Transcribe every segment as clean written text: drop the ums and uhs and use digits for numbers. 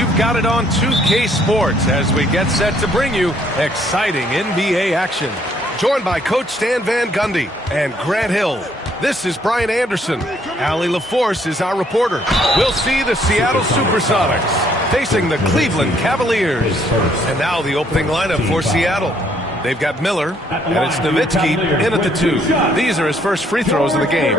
You've got it on 2K Sports as we get set to bring you exciting NBA action. Joined by Coach Stan Van Gundy and Grant Hill. This is Brian Anderson. Allie LaForce is our reporter. We'll see the Seattle Supersonics facing the Cleveland Cavaliers. And now the opening lineup for Seattle. They've got Miller, and it's Nowitzki in at the 2. These are his first free throws of the game.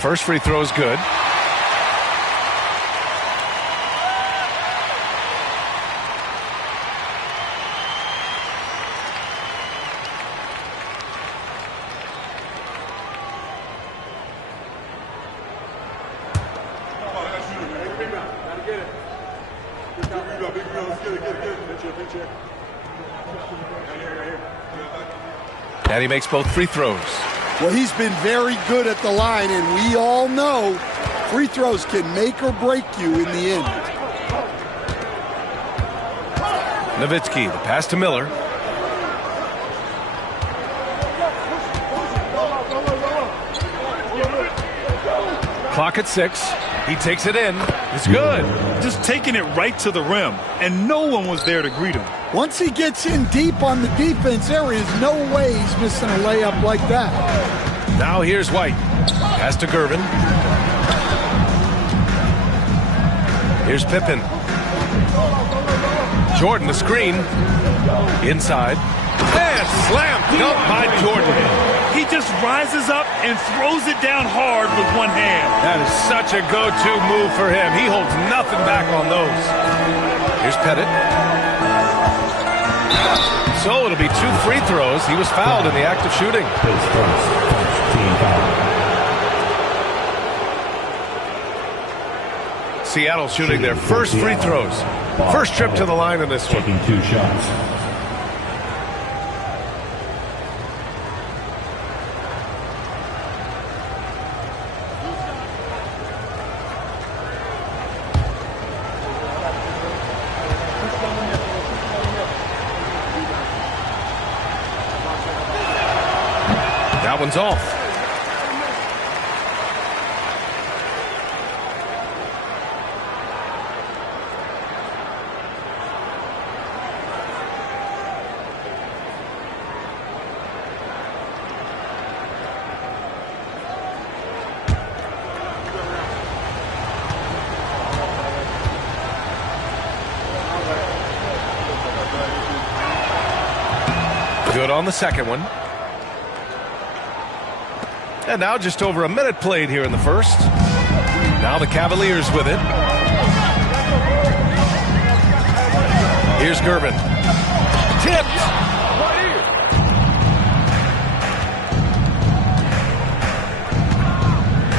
First free throw is good. And he makes both free throws. Well, he's been very good at the line, and we all know free throws can make or break you in the end. Nowitzki, the pass to Miller. Clock at 6. He takes it in. It's good. Just taking it right to the rim, and no one was there to greet him. Once he gets in deep on the defense, there is no way he's missing a layup like that. Now here's White. Pass to Gervin. Here's Pippen. Jordan, the screen. Inside. And slam dunk by Jordan. He just rises up and throws it down hard with one hand. That is such a go-to move for him. He holds nothing back on those. Here's Pettit. So it'll be 2 free throws. He was fouled in the act of shooting. Seattle shooting their first free throws. First trip to the line in this one. Taking 2 shots. That one's off. Good on the second one. And now just over a minute played here in the first. Now the Cavaliers with it. Here's Gervin. Tipped.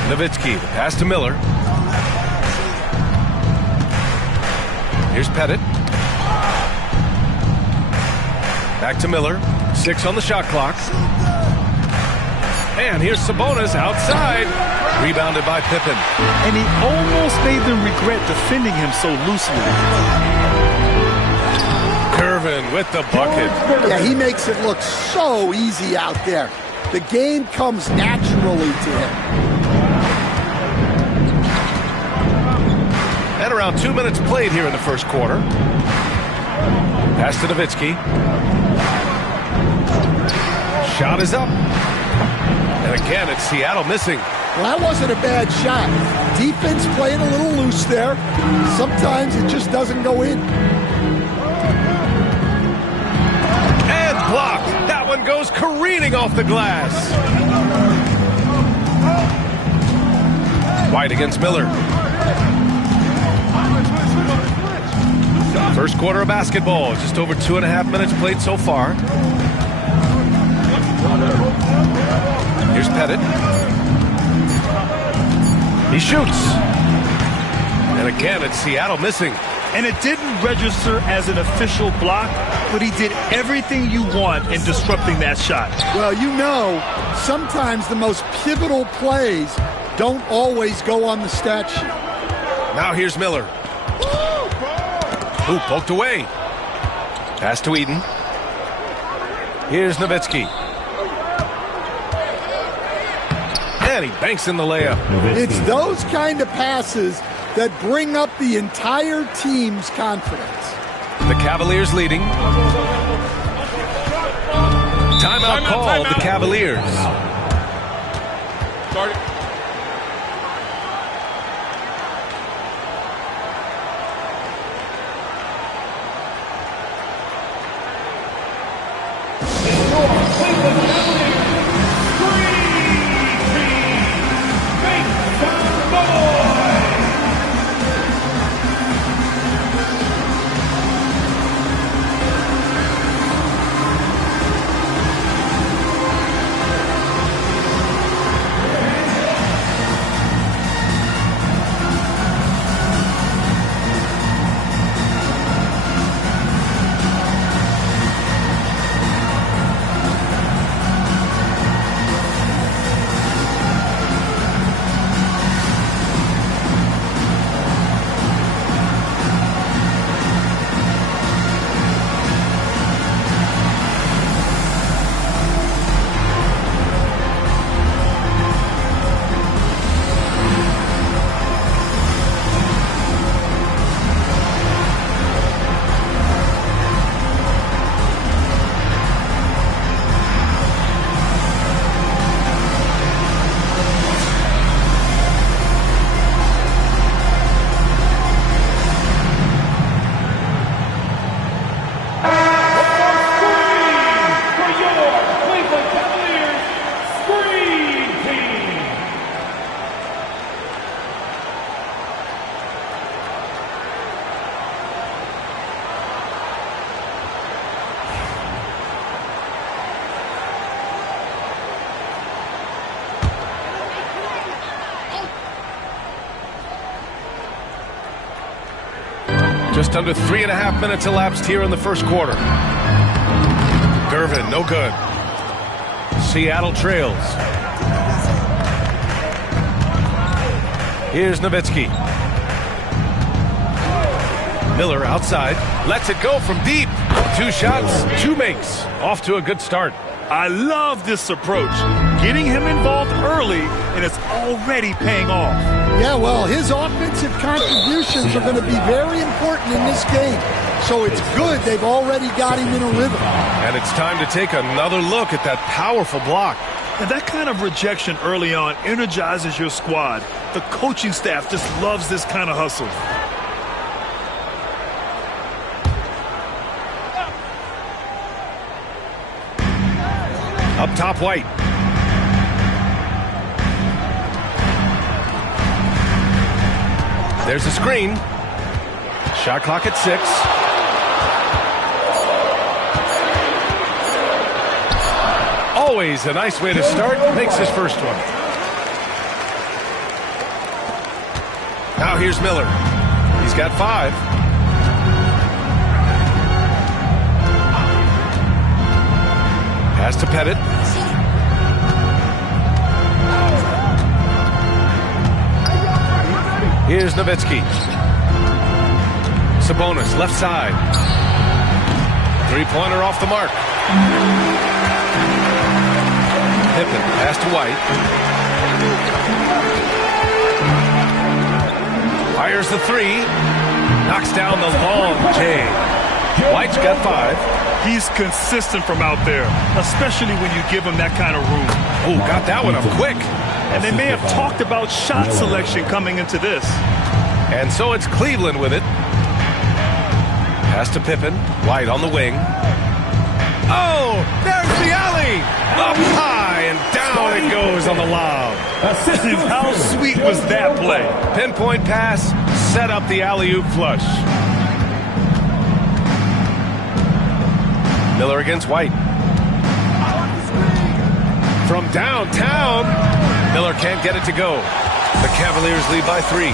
Nowitzki, the pass to Miller. Here's Pettit. Back to Miller. 6 on the shot clock. And here's Sabonis outside. Rebounded by Pippen. And he almost made them regret defending him so loosely. Gervin with the bucket. Yeah, he makes it look so easy out there. The game comes naturally to him. And around 2 minutes played here in the first quarter. Pass to Nowitzki. Shot is up. And again, it's Seattle missing. Well, that wasn't a bad shot. Defense playing a little loose there. Sometimes it just doesn't go in. And blocked. That one goes careening off the glass. White against Miller. First quarter of basketball. Just over 2.5 minutes played so far. Here's Pettit. He shoots. And again, it's Seattle missing. And it didn't register as an official block, but he did everything you want in disrupting that shot. Well, you know, sometimes the most pivotal plays don't always go on the stat sheet. Now here's Miller. Ooh, poked away. Pass to Eden. Here's Nowitzki. And he banks in the layup. It's those kind of passes that bring up the entire team's confidence. The Cavaliers leading. Timeout called, the Cavaliers. Start it. Just under 3.5 minutes elapsed here in the first quarter. Gervin, no good. Seattle trails. Here's Nowitzki. Miller outside. Lets it go from deep. 2 shots, 2 makes. Off to a good start. I love this approach. Getting him involved early, and it's already paying off. Yeah, well, his offensive contributions are going to be very important in this game. So it's good they've already got him in a rhythm. And it's time to take another look at that powerful block. And that kind of rejection early on energizes your squad. The coaching staff just loves this kind of hustle. Up top, White. There's a screen. Shot clock at 6. Always a nice way to start. Makes his first one. Now here's Miller. He's got 5. Pass to Pettit. Here's Nowitzki. Sabonis, left side. 3-pointer off the mark. Pippen, pass to White. Fires the 3. Knocks down the long J. White's got 5. He's consistent from out there, especially when you give him that kind of room. Oh, got that one up quick. And they may have talked about shot selection coming into this. And so it's Cleveland with it. Pass to Pippen. White on the wing. Oh, there's the alley. Up high and down it goes on the lob. How sweet was that play? Pinpoint pass, set up the alley-oop flush. Miller against White. From downtown, Miller can't get it to go. The Cavaliers lead by 3.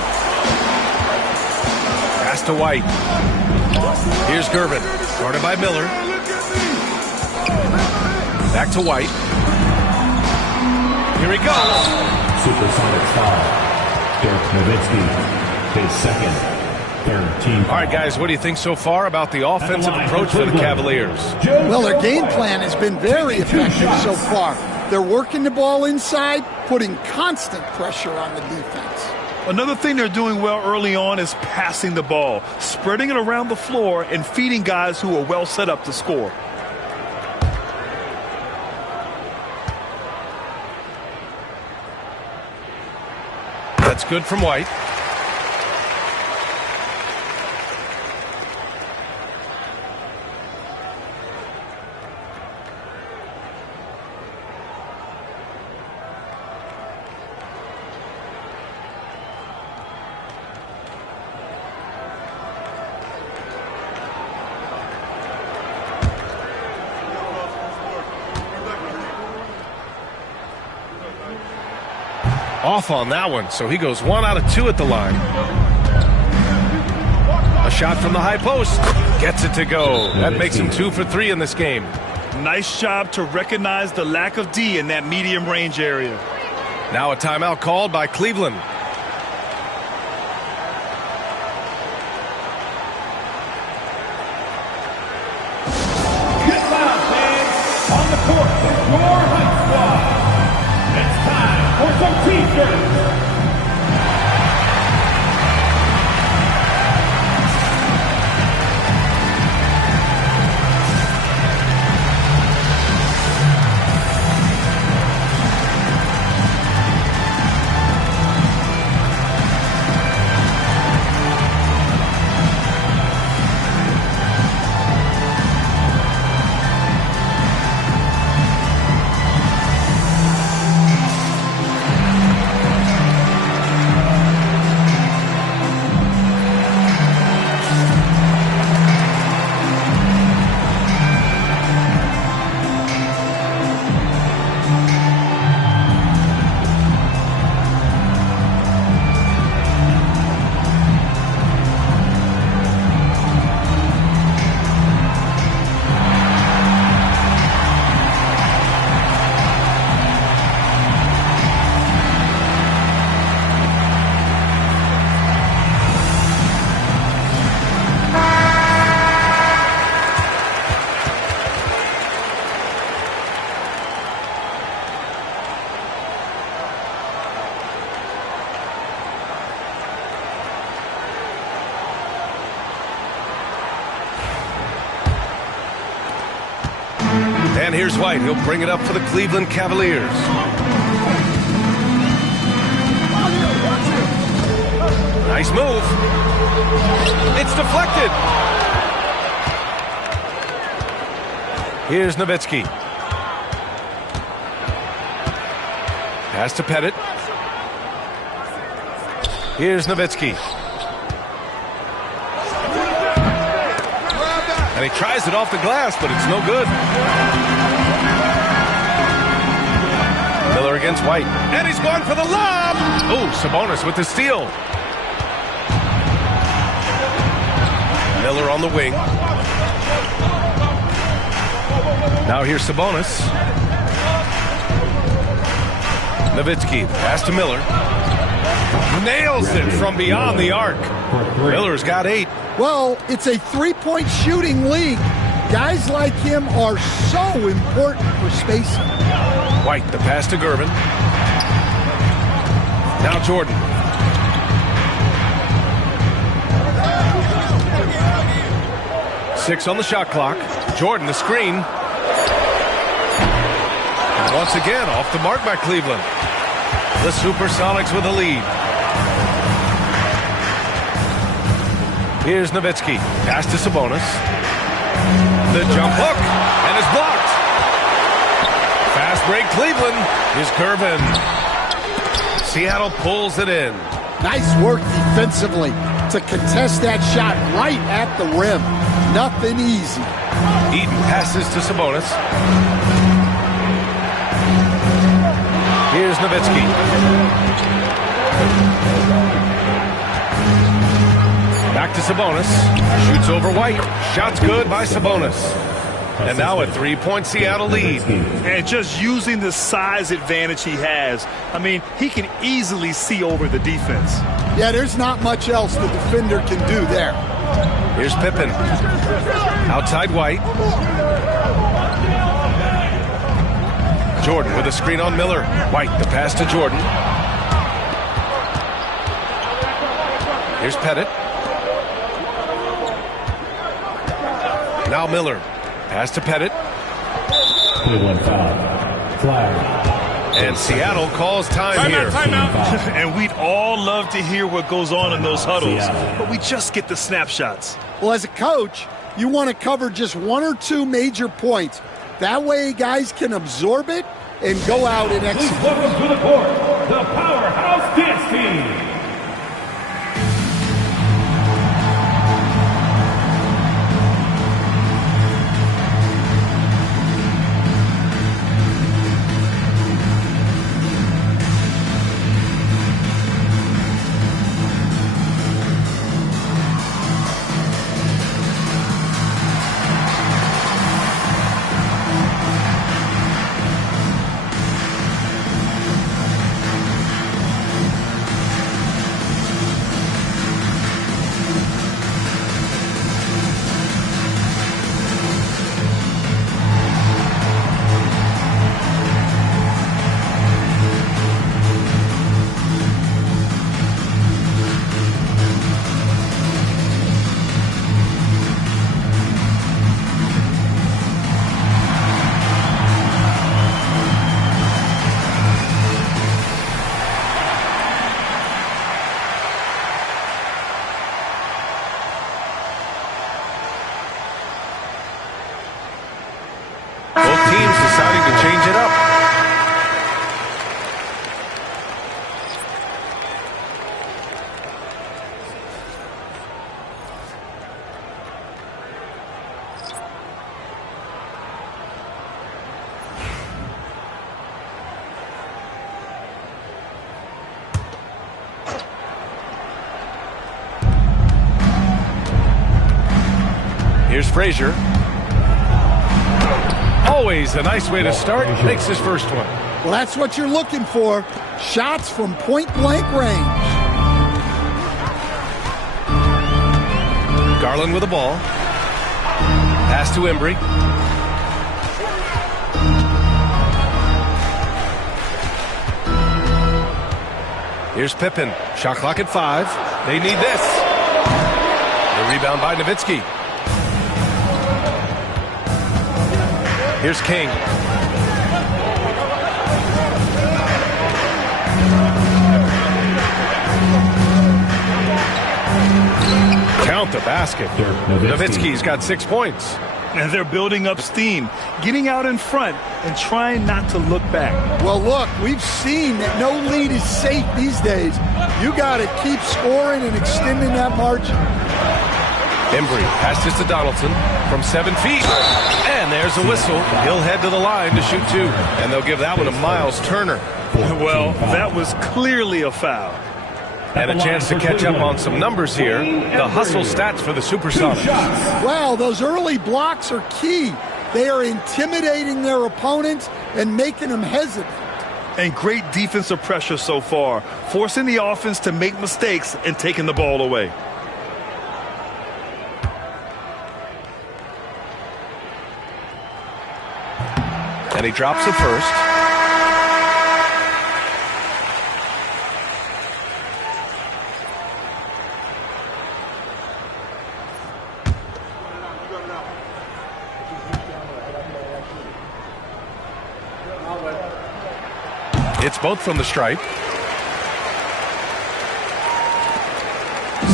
Pass to White. Here's Gervin. Guarded by Miller. Back to White. Here he goes. Supersonics foul. Dirk Nowitzki, his second, third team. All right, guys, what do you think so far about the offensive approach for the Cavaliers? Well, their game plan has been very effective so far. They're working the ball inside, putting constant pressure on the defense. Another thing they're doing well early on is passing the ball, spreading it around the floor and feeding guys who are well set up to score. That's good from White. Off on that one, so he goes 1 out of 2 at the line. A shot from the high post. Gets it to go. That makes him 2 for 3 in this game. Nice job to recognize the lack of D in that medium range area. Now a timeout called by Cleveland. Get loud, fans. On the court, your high squad. It's time for some T-shirts. And here's White. He'll bring it up for the Cleveland Cavaliers. Nice move. It's deflected. Here's Nowitzki. Pass to Pettit. Here's Nowitzki. And he tries it off the glass, but it's no good. Miller against White. And he's going for the lob. Oh, Sabonis with the steal. Miller on the wing. Now here's Sabonis. Nowitzki, pass to Miller. Nails it from beyond the arc. Miller's got 8. Well, it's a three-point shooting league. Guys like him are so important for spacing. White, the pass to Gervin. Now Jordan. Six on the shot clock. Jordan, the screen. And once again, off the mark by Cleveland. The Supersonics with a lead. Here's Nowitzki. Pass to Sabonis. The jump hook. And it's blocked. Fast break Cleveland. Here's Gervin. Seattle pulls it in. Nice work defensively to contest that shot right at the rim. Nothing easy. Eden passes to Sabonis. Here's Nowitzki. Back to Sabonis. Shoots over White. Shot's good by Sabonis. And now a 3-point Seattle lead. And just using the size advantage he has, I mean, he can easily see over the defense. Yeah, there's not much else the defender can do there. Here's Pippen. Outside White. Jordan with a screen on Miller. White, the pass to Jordan. Here's Pettit. Now Miller. Pass to Pettit. And Seattle calls time here. Timeout. And we'd all love to hear what goes on in those huddles, but we just get the snapshots. Well, as a coach, you want to cover just one or two major points. That way guys can absorb it and go out and execute. Please welcome to the court, the Powerhouse Dance Team. Here's Frazier. Always a nice way to start. Makes his first one. Well, that's what you're looking for. Shots from point-blank range. Garland with the ball. Pass to Embry. Here's Pippen. Shot clock at 5. They need this. The rebound by Nowitzki. Here's King. Count the basket. Nowitzki's got 6 points. And they're building up steam, getting out in front and trying not to look back. Well, look, we've seen that no lead is safe these days. You got to keep scoring and extending that margin. Embry passes to Donaldson from 7 feet. And there's a whistle. He'll head to the line to shoot 2. And they'll give that one to Miles Turner. Well, that was clearly a foul. And a chance to catch up on some numbers here. The hustle stats for the Supersonics. Well, those early blocks are key. They are intimidating their opponents and making them hesitant. And great defensive pressure so far, forcing the offense to make mistakes and taking the ball away. And he drops the first. It's both from the stripe.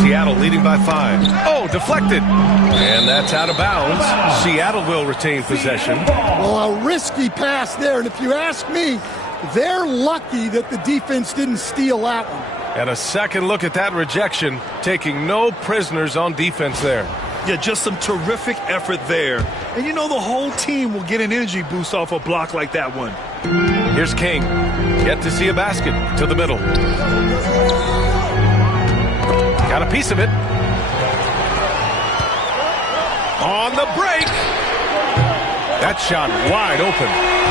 Seattle leading by 5. Oh, deflected. And that's out of bounds. Seattle will retain possession. Well, a risky pass there. And if you ask me, they're lucky that the defense didn't steal that one. And a second look at that rejection, taking no prisoners on defense there. Yeah, just some terrific effort there. And you know the whole team will get an energy boost off a block like that one. Here's King. Yet to see a basket to the middle. Got a piece of it. On the break. That shot wide open.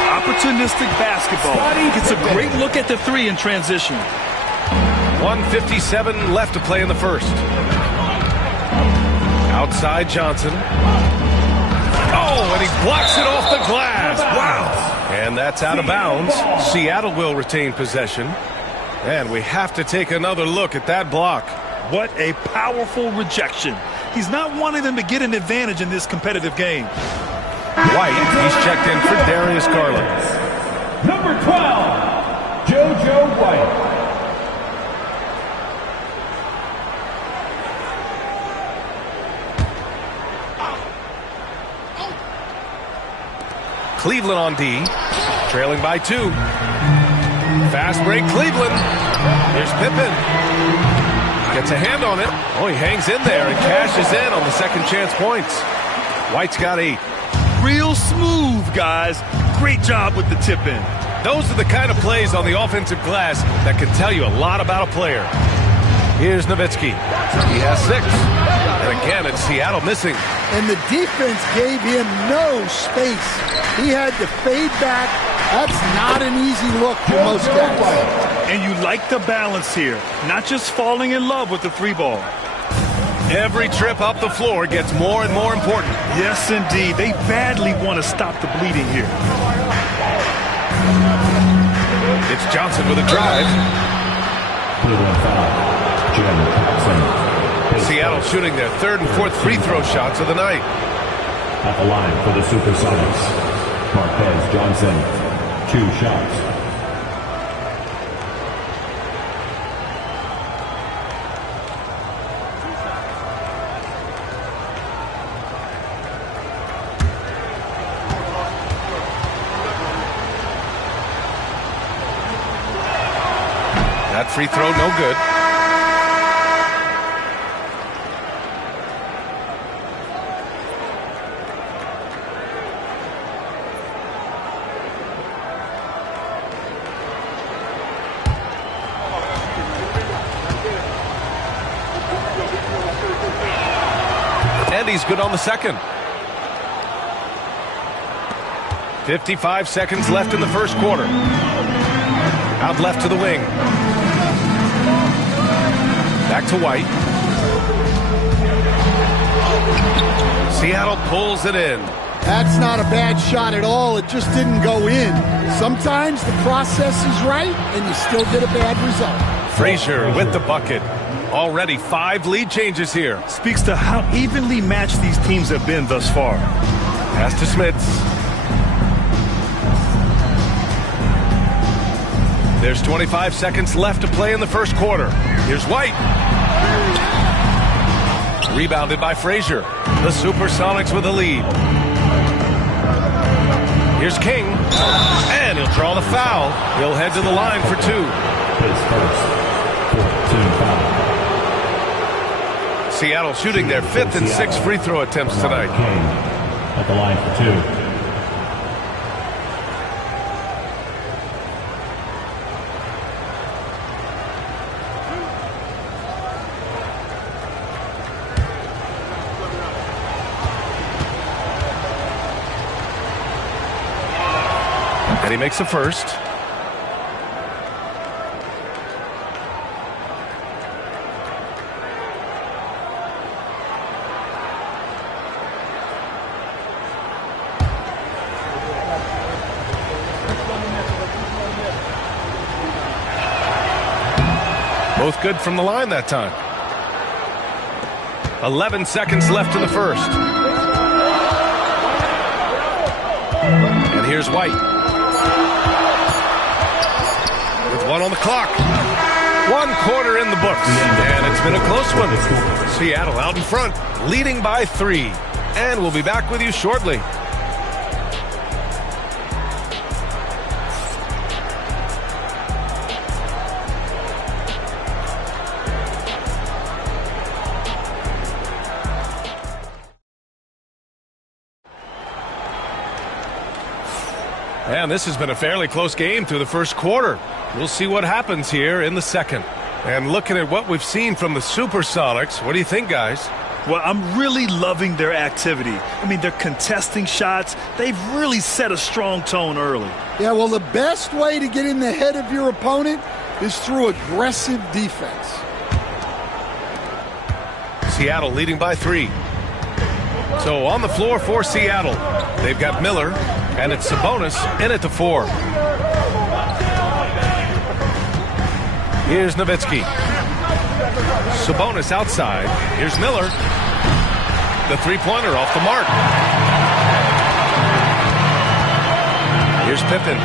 Opportunistic basketball. Gets a great look at the three in transition. 1:57 left to play in the first. Outside Johnson. Oh, and he blocks it off the glass. Wow. And that's out of bounds. Seattle will retain possession. And we have to take another look at that block. What a powerful rejection. He's not wanting them to get an advantage in this competitive game. White, he's checked in for Darius Garland. Number 12, JoJo White. Cleveland on D, trailing by 2. Fast break, Cleveland. Here's Pippen. Gets a hand on it. Oh, he hangs in there and cashes in on the second chance points. White's got 8. Real smooth, guys. Great job with the tip-in. Those are the kind of plays on the offensive glass that can tell you a lot about a player. Here's Nowitzki. He has 6. And again, it's Seattle missing. And the defense gave him no space. He had to fade back. That's not an easy look for most guys. And you like the balance here. Not just falling in love with the 3 ball. Every trip up the floor gets more and more important. Yes, indeed. They badly want to stop the bleeding here. It's Johnson with a drive. Seattle shooting their 3rd and 4th free throw shots of the night. At the line for the Supersonics, Marquez Johnson, 2 shots. That free throw, no good. And he's good on the second. 55 seconds left in the first quarter. Out left to the wing. Back to White. Seattle pulls it in. That's not a bad shot at all. It just didn't go in. Sometimes the process is right, and you still get a bad result. Frazier with the bucket. Already 5 lead changes here. Speaks to how evenly matched these teams have been thus far. Pass to Smits. There's 25 seconds left to play in the first quarter. Here's White. Rebounded by Frazier. The Supersonics with the lead. Here's King. And he'll draw the foul. He'll head to the line for 2. His first 14 foul. Seattle shooting their 5th and 6th free throw attempts tonight. King at the line for 2. And he makes the first. Both good from the line that time. 11 seconds left in the first. And here's White. With 1 on the clock. 1 quarter in the books. And it's been a close one. Seattle out in front, leading by 3. And we'll be back with you shortly. And this has been a fairly close game through the first quarter. We'll see what happens here in the second. And looking at what we've seen from the Supersonics, what do you think, guys? Well, I'm really loving their activity. I mean, they're contesting shots. They've really set a strong tone early. Yeah, well, the best way to get in the head of your opponent is through aggressive defense. Seattle leading by 3. So on the floor for Seattle, they've got Miller, and it's Sabonis in at the 4. Here's Nowitzki. Sabonis outside. Here's Miller. The three-pointer off the mark. Here's Pippen.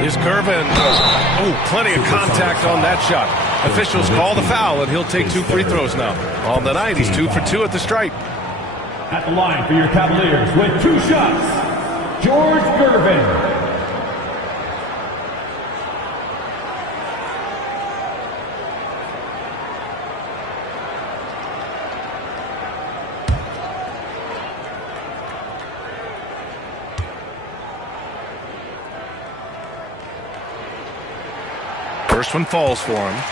Here's Gervin. Oh, plenty of contact on that shot. Officials call the foul, and he'll take 2 free throws now. On the night, he's 2 for 2 at the stripe. At the line for your Cavaliers with 2 shots, George Gervin. First one falls for him.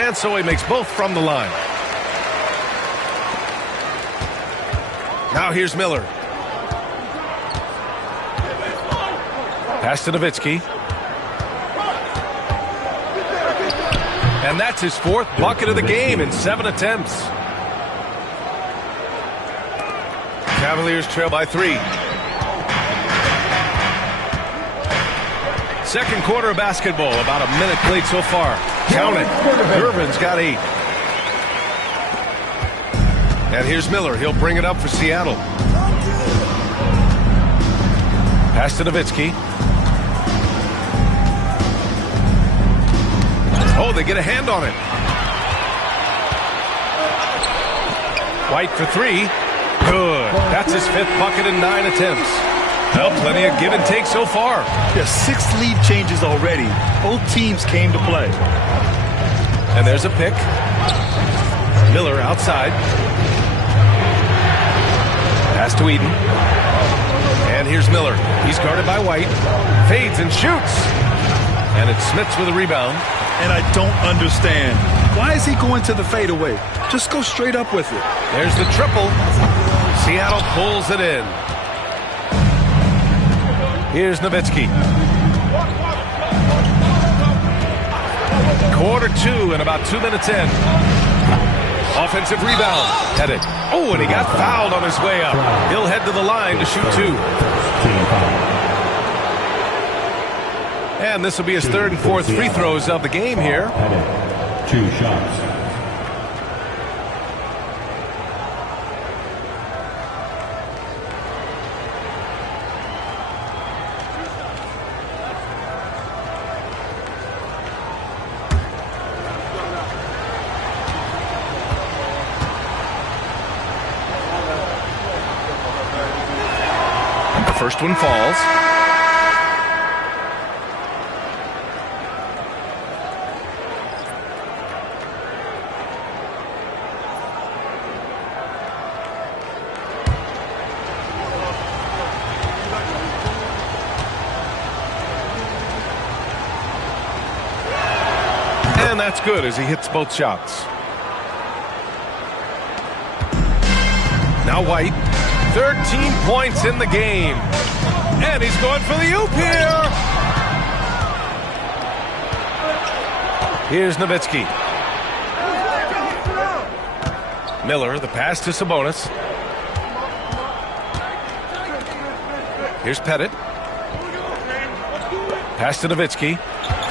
And so he makes both from the line. Now here's Miller. Pass to Nowitzki. And that's his 4th bucket of the game in 7 attempts. Cavaliers trail by 3. Second quarter of basketball, about a minute played so far. Count it. Gervin's got 8. And here's Miller. He'll bring it up for Seattle. Pass to Nowitzki. Oh, they get a hand on it. White for 3. Good. That's his 5th bucket in 9 attempts. Well, plenty of give and take so far. There's 6 lead changes already. Both teams came to play. And there's a pick. Miller outside. Pass to Eden. And here's Miller. He's guarded by White. Fades and shoots. And it's Smits with a rebound. And I don't understand. Why is he going to the fadeaway? Just go straight up with it. There's the triple. Seattle pulls it in. Here's Nowitzki. Quarter 2 and about 2 minutes in. Offensive rebound. Headed. Oh, and he got fouled on his way up. He'll head to the line to shoot 2. And this will be his 3rd and 4th free throws of the game here. 2 shots. First one falls. And that's good as he hits both shots. Now White. 13 points in the game. And he's going for the oop here. Here's Nowitzki. Miller, the pass to Sabonis. Here's Pettit. Pass to Nowitzki.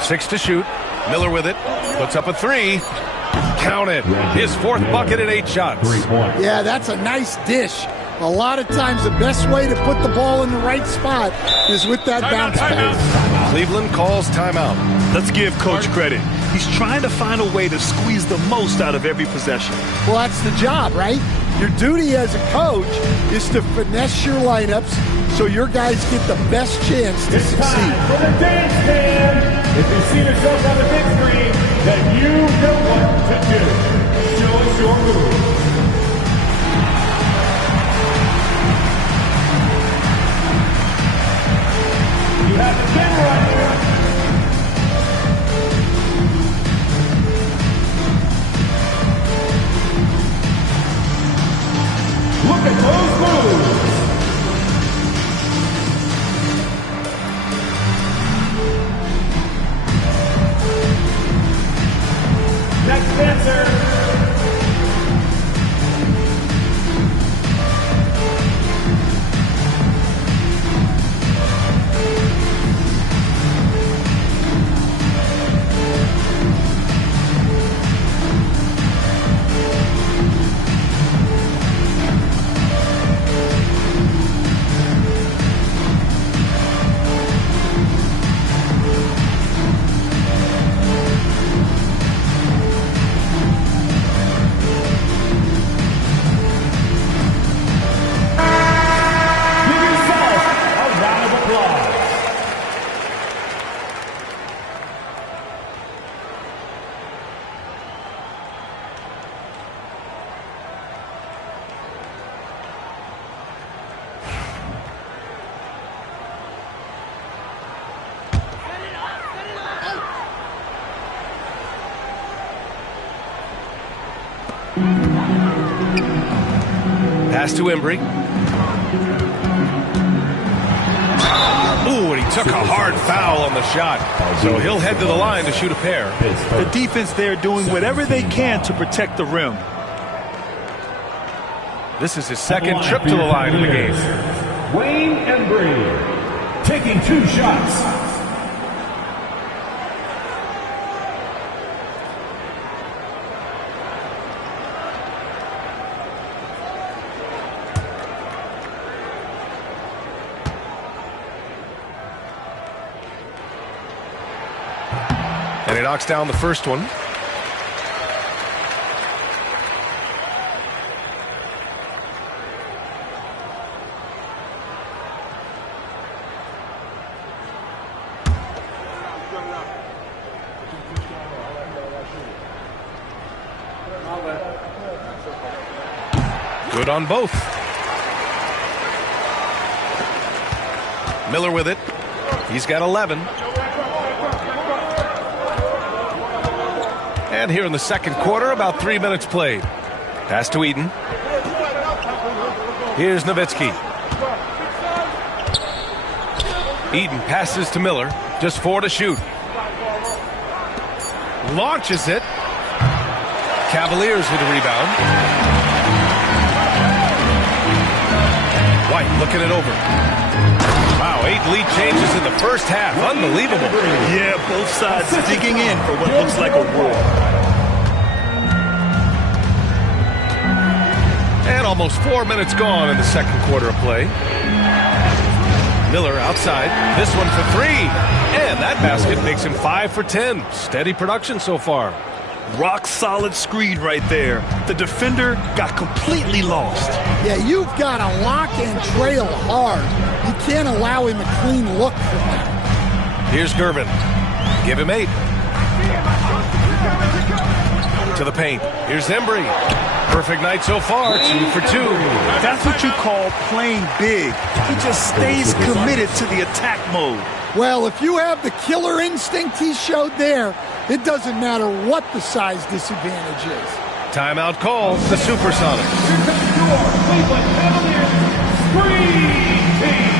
6 to shoot. Miller with it. Puts up a 3. Count it. His 4th bucket in 8 shots. Yeah, that's a nice dish. A lot of times the best way to put the ball in the right spot is with that bounce pass. Cleveland calls timeout. Let's give Coach credit. He's trying to find a way to squeeze the most out of every possession. Well, that's the job, right? Your duty as a coach is to finesse your lineups so your guys get the best chance to succeed. Time for the dance cam. If you see yourself on the big screen, then you know what to do. Show us your moves. You have the camera right here. Look at those moves. Next dancer. Pass to Embry. Ooh, and he took a hard foul on the shot. So he'll head to the line to shoot a pair. The defense there doing whatever they can to protect the rim. This is his second trip to the line in the game. Wayne Embry taking 2 shots. And he knocks down the first one. Good on both. Miller with it. He's got 11. And here in the second quarter, about 3 minutes played. Pass to Eden. Here's Nowitzki. Eden passes to Miller. Just 4 to shoot. Launches it. Cavaliers with a rebound. White looking it over. Wow, 8 lead changes in the first half. Unbelievable. Yeah, both sides digging in for what looks like a war. And almost 4 minutes gone in the second quarter of play. Miller outside. This one for 3. And that basket makes him 5 for 10. Steady production so far. Rock solid screen right there. The defender got completely lost. Yeah, you've got to lock and trail hard. You can't allow him a clean look from that. Here's Gervin. Give him 8. To the paint. Here's Embry. Perfect night so far. 2 for 2. That's what you call playing big. He just stays committed to the attack mode. Well, if you have the killer instinct he showed there, it doesn't matter what the size disadvantage is. Timeout call. The Supersonics. Here comes your Cleveland Cavaliers Screen Team.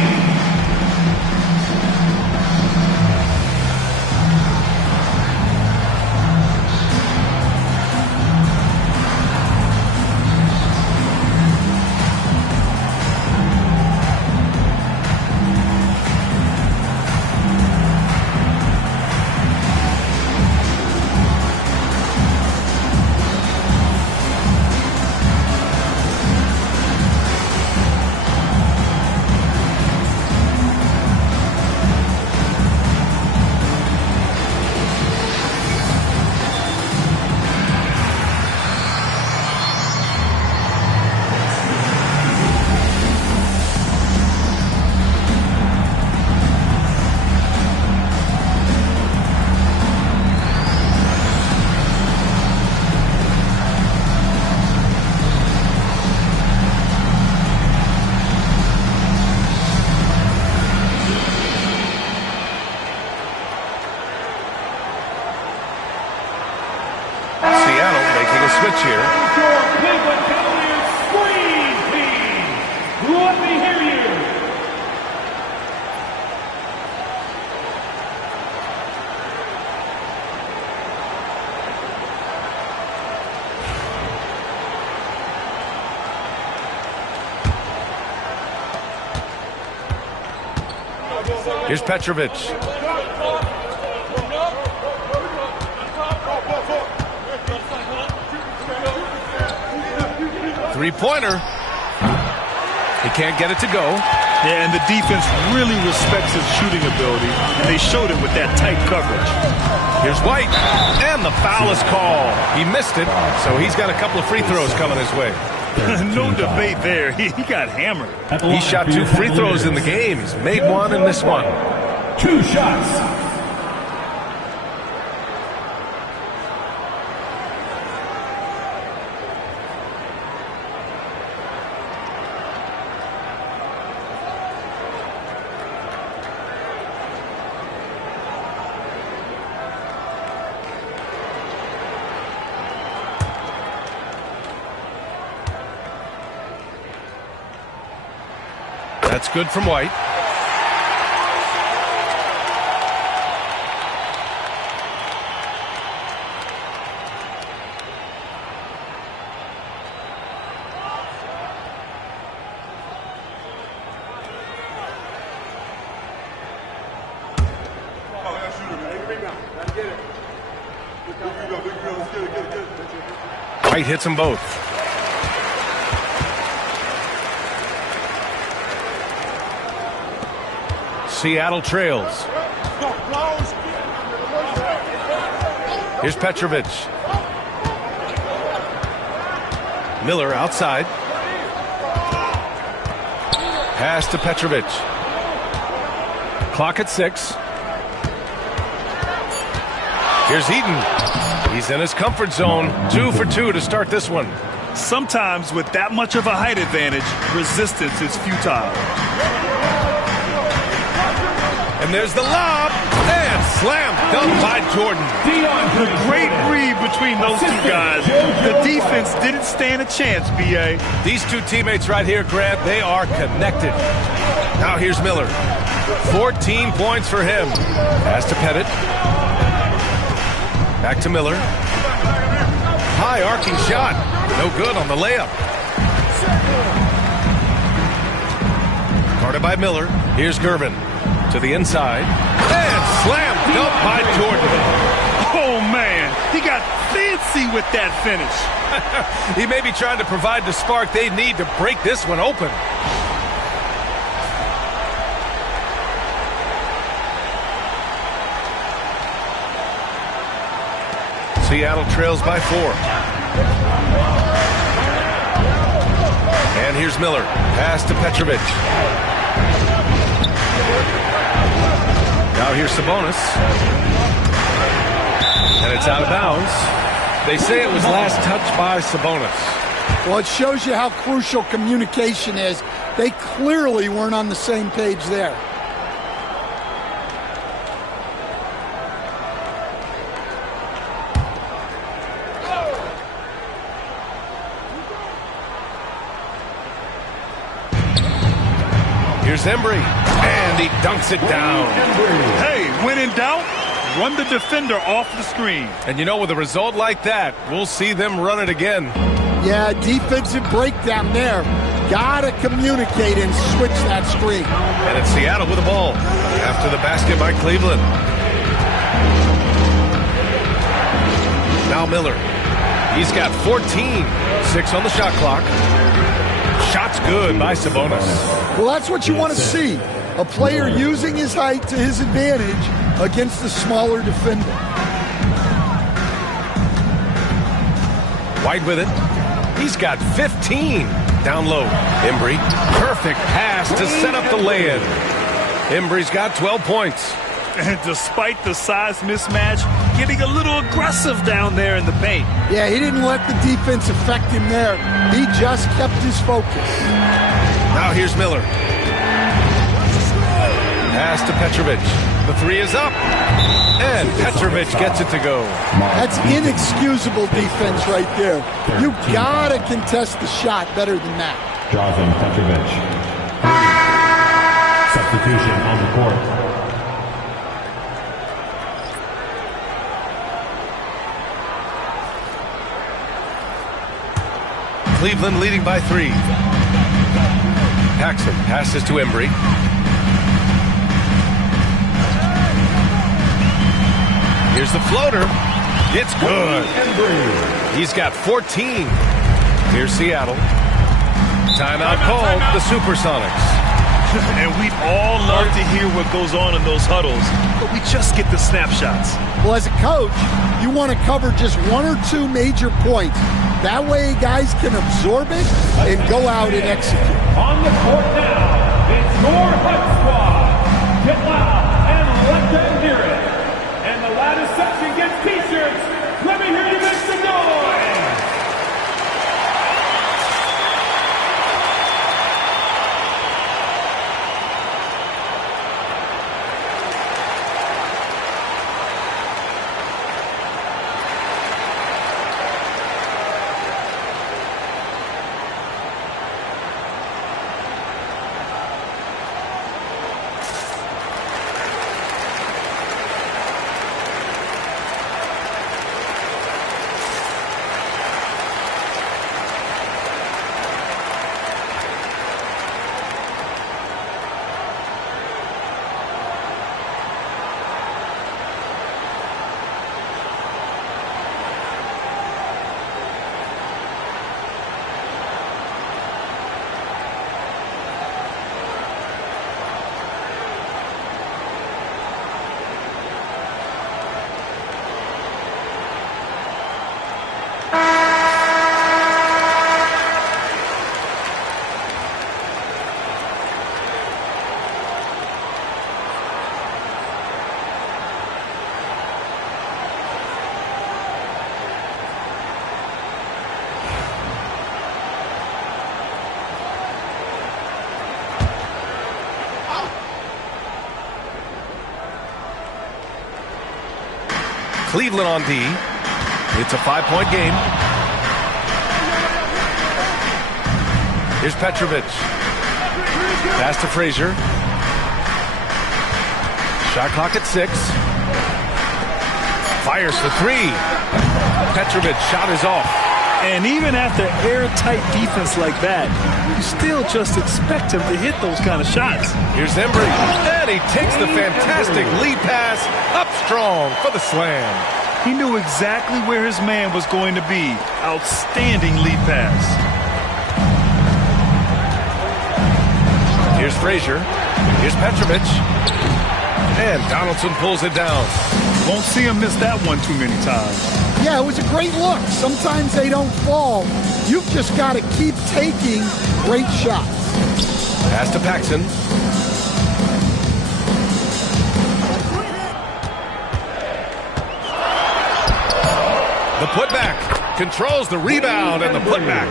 switch here. Cleveland Cavaliers Screen Team. Let me hear you. Here's Petrovic. Three-pointer. He can't get it to go. Yeah, and the defense really respects his shooting ability, and they showed it with that tight coverage. Here's White, and the foul is called. He missed it, so he's got a couple of free throws coming his way. No debate there. He got hammered. He shot 2 free throws in the game. He's made one in this one. 2 shots. That's good from White. White hits them both. Seattle trails. Here's Petrovic. Miller outside. Pass to Petrovic. Clock at 6. Here's Eaton. He's in his comfort zone. 2 for 2 to start this one. Sometimes with that much of a height advantage, resistance is futile. And there's the lob. And slam dunk by Jordan. The great read between those two guys. The defense didn't stand a chance, B.A. These two teammates right here, Grant, they are connected. Now here's Miller. 14 points for him. Pass to Pettit. Back to Miller. High arcing shot. No good on the layup. Guarded by Miller. Here's Gervin. To the inside. And slam dunk by Jordan. Oh, man. He got fancy with that finish. He may be trying to provide the spark they need to break this one open. Seattle trails by 4. And here's Miller. Pass to Petrovic. Now here's Sabonis. And it's out of bounds. They say it was last touched by Sabonis. Well, it shows you how crucial communication is. They clearly weren't on the same page there. Here's Embry, and he dunks it down. Hey, when in doubt, run the defender off the screen. And you know, with a result like that, we'll see them run it again. Yeah, defensive breakdown there. Gotta communicate and switch that screen. And it's Seattle with the ball after the basket by Cleveland. Now Miller. He's got 14. 6 on the shot clock. Shot's good by Sabonis. Well, that's what you want to see. A player using his height to his advantage against the smaller defender. White with it. He's got 15. Down low. Embry. Perfect pass to set up the lay-in. Embry's got 12 points. And despite the size mismatch, getting a little aggressive down there in the paint. Yeah, he didn't let the defense affect him there. He just kept his focus. Now here's Miller. Pass to Petrovic. The three is up. And Petrovic gets it to go. That's inexcusable defense right there. You gotta contest the shot better than that. Jackin Petrovic. Substitution on the court. Cleveland leading by 3. Paxson passes to Embry. Here's the floater. It's good. He's got 14. Here's Seattle. Timeout called, the Supersonics. And we'd all love to hear what goes on in those huddles, but we just get the snapshots. Well, as a coach, you want to cover just 1 or 2 major points. That way guys can absorb it and go out and execute. On the court now, it's your Hype Squad. Get loud and let them hear it. And the loudest section gets t-shirts. Let me hear you make some noise. Cleveland on D. It's a 5-point game. Here's Petrovic. Pass to Frazier. Shot clock at 6. Fires for 3. Petrovic shot is off. And even after airtight defense like that, you still just expect him to hit those kind of shots. Here's Embry, and he takes the fantastic lead pass up strong for the slam. He knew exactly where his man was going to be. Outstanding lead pass. Here's Frazier. Here's Petrovic. And Donaldson pulls it down. Won't see him miss that one too many times. Yeah, it was a great look. Sometimes they don't fall. You've just got to keep taking great shots. Pass to Paxson. The putback controls the rebound and the putback.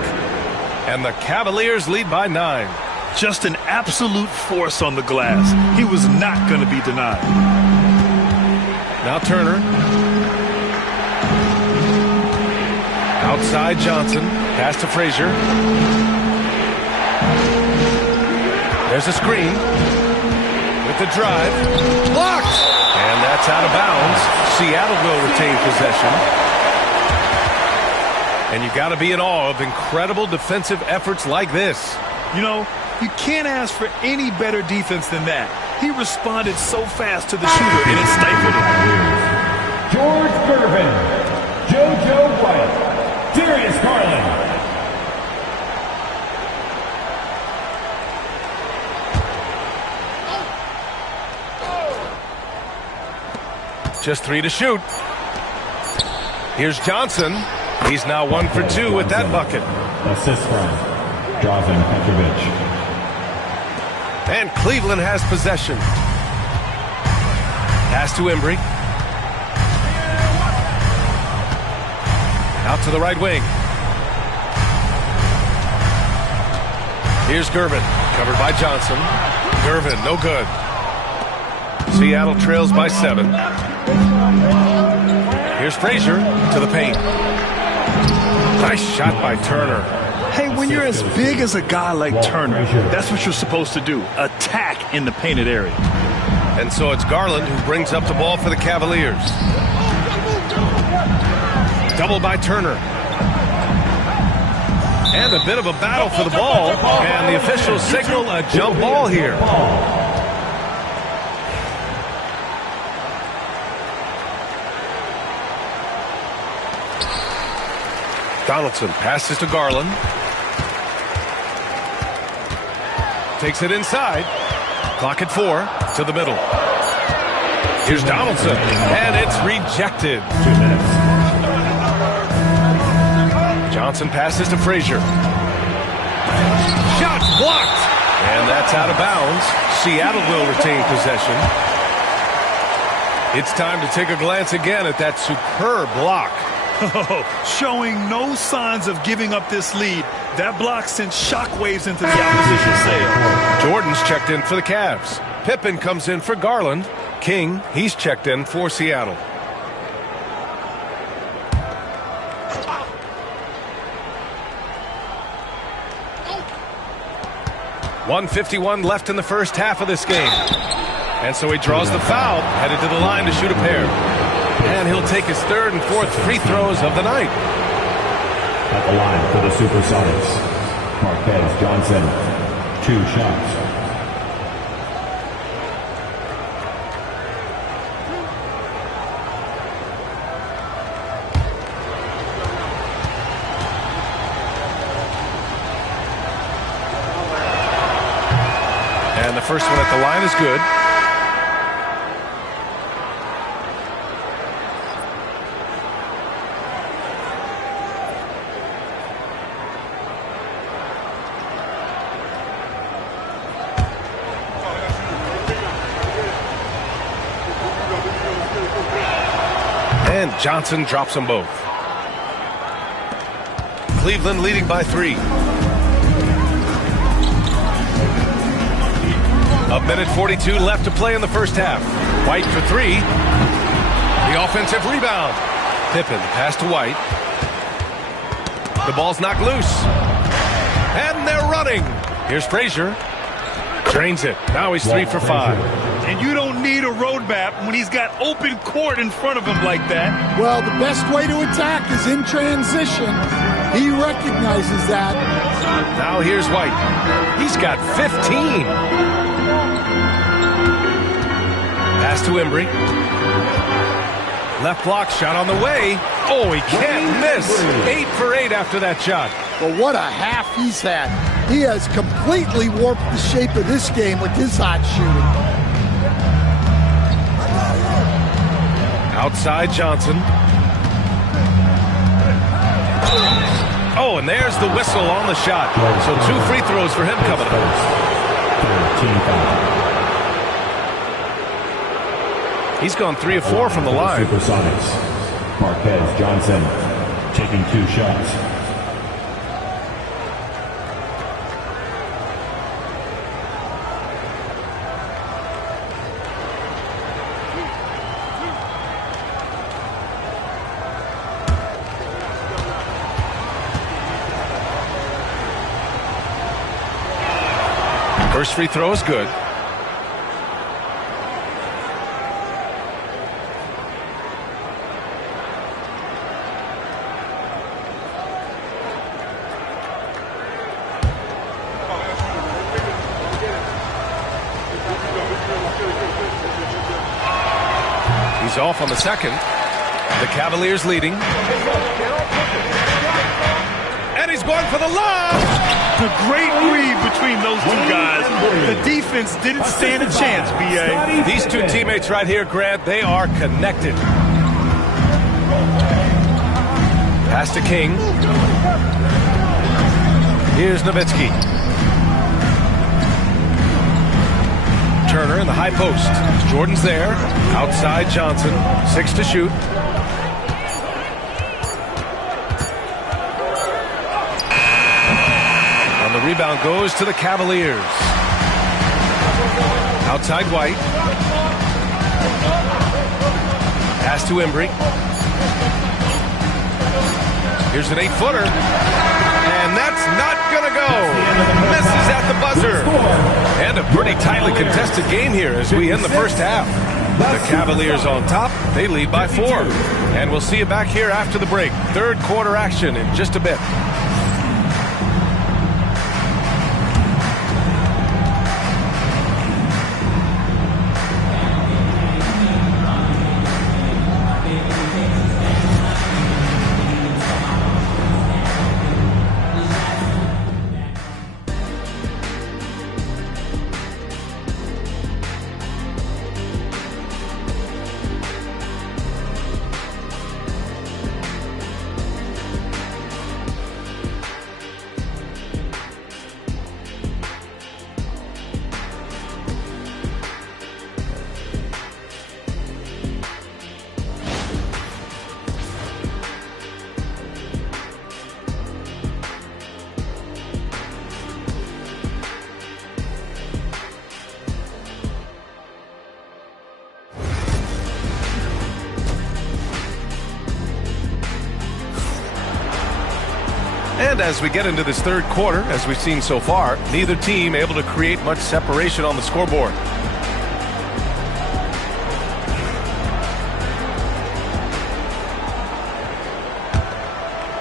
And the Cavaliers lead by 9. Just an absolute force on the glass. He was not going to be denied. Now Turner. Outside Johnson. Pass to Frazier. There's a screen. With the drive. Blocked! And that's out of bounds. Seattle will retain possession. And you got to be in awe of incredible defensive efforts like this. You know, you can't ask for any better defense than that. He responded so fast to the shooter, and it stifled him. George Gervin, JoJo White, Darius Garland. Just 3 to shoot. Here's Johnson. He's now 1 for 2 with that bucket. Assist from Jackin Petrovic. And Cleveland has possession. Pass to Embry. Out to the right wing. Here's Gervin, covered by Johnson. Gervin, no good. Seattle trails by 7. Here's Frazier to the paint. Nice shot by Turner. Hey, when you're as big as a guy like Turner, that's what you're supposed to do. Attack in the painted area. And so it's Garland who brings up the ball for the Cavaliers. Double by Turner. And a bit of a battle for the ball. And the officials signal a jump ball here. Donaldson passes to Garland. Takes it inside. Clock at 4 to the middle. Here's Donaldson. And it's rejected. 2 minutes. Johnson passes to Frazier. Shot blocked. And that's out of bounds. Seattle will retain possession. It's time to take a glance again at that superb block. Showing no signs of giving up this lead. That block sent shockwaves into the opposition sail. Jordan's checked in for the Cavs. Pippen comes in for Garland. King, he's checked in for Seattle. .151 left in the first half of this game. And so he draws the foul, headed to the line to shoot a pair. And he'll take his 3rd and 4th free throws of the night. At the line for the Supersonics, Marquez Johnson, 2 shots. And the first one at the line is good. And Johnson drops them both. Cleveland leading by 3. A minute 42 left to play in the first half. White for 3. The offensive rebound. Pippen pass to White. The ball's knocked loose. And they're running. Here's Frazier. Drains it. Now he's 3 for 5. And you don't need a roadmap when he's got open court in front of him like that. Well, the best way to attack is in transition. He recognizes that. Now here's White. He's got 15. Pass to Embry. Left block shot on the way. Oh, he can't miss. 8 for 8 after that shot. Well, what a half he's had. He has completely warped the shape of this game with his hot shooting. Outside Johnson. Oh, and there's the whistle on the shot. So 2 free throws for him coming up. 13 foul. He's gone 3 of 4 from the line. Supersonics, Marquez Johnson, taking 2 shots. First free throw is good. He's off on the second. The Cavaliers leading. And he's going for the lob. The great read between those 2 guys. The defense didn't stand a chance, B.A. These 2 teammates right here, Grant, they are connected. Pass to King. Here's Nowitzki. Turner in the high post. Jordan's there. Outside Johnson. 6 to shoot. And the rebound goes to the Cavaliers. Outside White. Pass to Embry. Here's an 8-footer. And that's not going to go. Misses at the buzzer. And a pretty tightly contested game here as we end the first half. The Cavaliers on top. They lead by 4. And we'll see you back here after the break. Third quarter action in just a bit. And as we get into this third quarter, as we've seen so far, neither team able to create much separation on the scoreboard.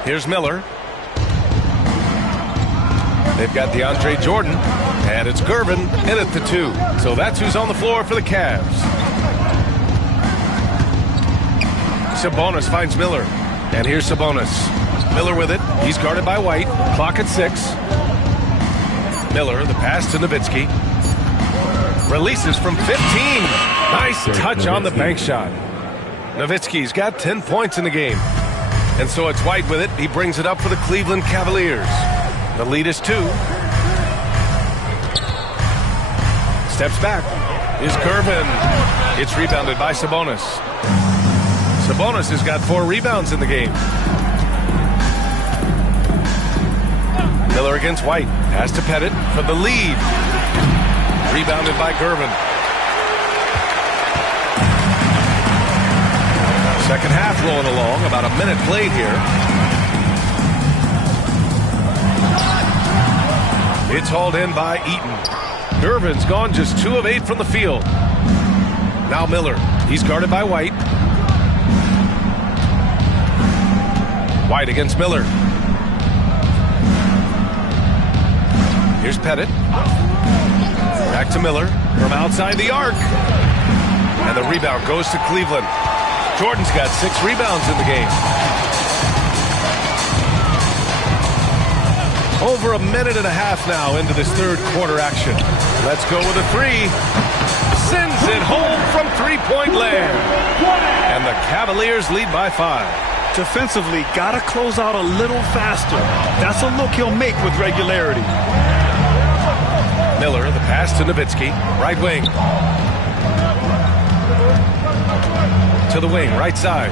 Here's Miller. They've got DeAndre Jordan, and it's Gervin in at the 2. So that's who's on the floor for the Cavs. Sabonis finds Miller, and here's Sabonis. Miller with it. He's guarded by White. Clock at 6. Miller, the pass to Nowitzki. Releases from 15. Nice touch on the bank shot. Nowitzki's got 10 points in the game. And so it's White with it. He brings it up for the Cleveland Cavaliers. The lead is 2. Steps back. Is Gervin. It's rebounded by Sabonis. Sabonis has got 4 rebounds in the game. Miller against White. Pass to Pettit for the lead. Rebounded by Gervin. Second half rolling along. About a minute played here. It's hauled in by Eaton. Gervin's gone just 2 of 8 from the field. Now Miller. He's guarded by White. White against Miller. Here's Pettit. Back to Miller from outside the arc. And the rebound goes to Cleveland. Jordan's got 6 rebounds in the game. Over a minute and a half now into this third quarter action. Let's go with a 3. Sends it home from three-point land. And the Cavaliers lead by 5. Defensively, got to close out a little faster. That's a look he'll make with regularity. Miller, the pass to Nowitzki, right wing. To the wing, right side.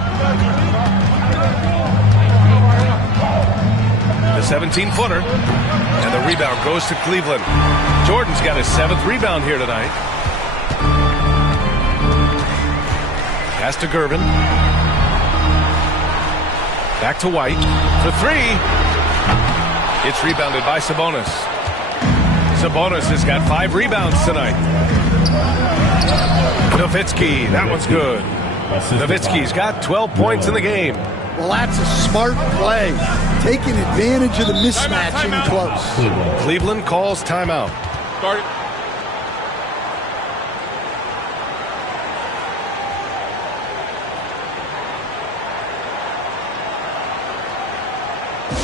The 17-footer. And the rebound goes to Cleveland. Jordan's got his 7th rebound here tonight. Pass to Gervin. Back to White. For 3. It's rebounded by Sabonis. Sabonis has got 5 rebounds tonight. Nowitzki, that one's good. Nowitzki's got 12 points in the game. Well, that's a smart play. Taking advantage of the mismatch in close. Cleveland calls timeout. Start it.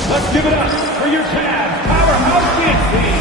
Let's give it up for your Cavs powerhouse dance team.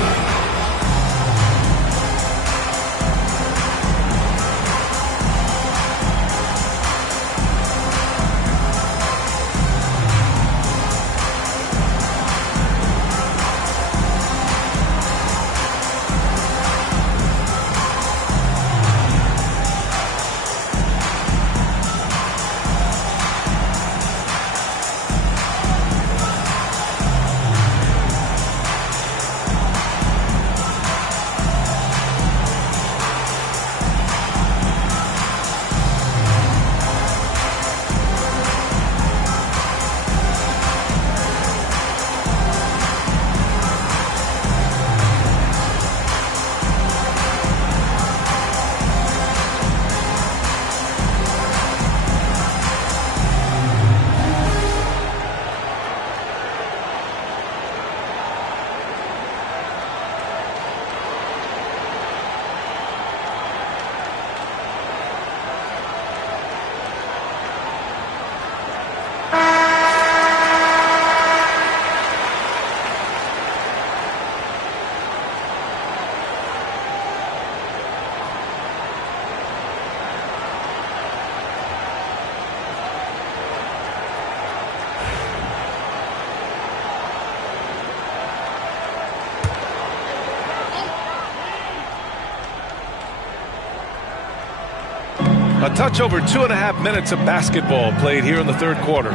A touch over 2.5 minutes of basketball played here in the third quarter.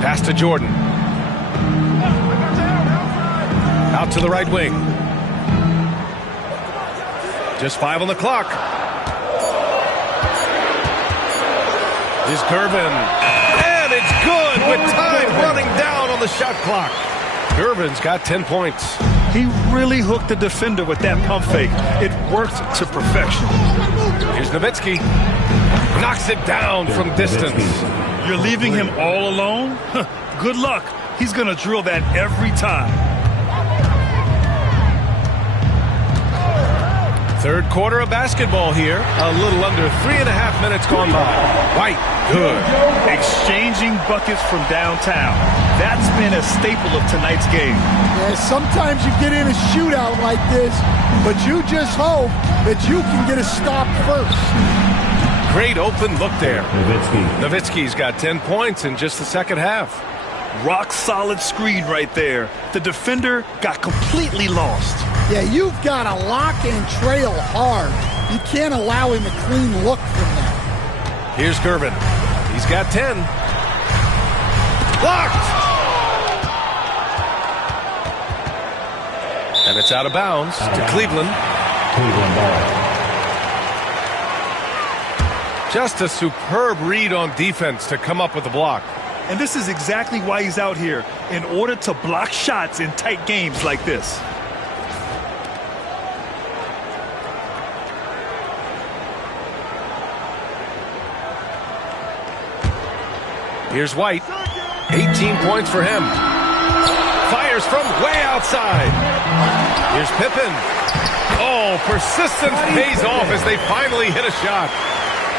Pass to Jordan. Out to the right wing. Just 5 on the clock. Here's Gervin. And it's good with time running down on the shot clock. Gervin's got 10 points. He really hooked the defender with that pump fake. It worked to perfection. Here's Nowitzki. Knocks it down from distance. You're leaving him all alone? Good luck. He's going to drill that every time. Third quarter of basketball here. A little under 3.5 minutes gone by. White, good. Exchanging buckets from downtown. That's been a staple of tonight's game. Yeah, sometimes you get in a shootout like this, but you just hope that you can get a stop first. Great open look there. Nowitzki's got 10 points in just the second half. Rock solid screen right there. The defender got completely lost. Yeah, you've got to lock and trail hard. You can't allow him a clean look from that. Here's Gervin. He's got 10. Blocked! And it's out of bounds to Cleveland. Cleveland ball. Just a superb read on defense to come up with the block. And this is exactly why he's out here, in order to block shots in tight games like this. Here's White. 18 points for him. Fires from way outside. Here's Pippen. Oh, persistence pays off as they finally hit a shot.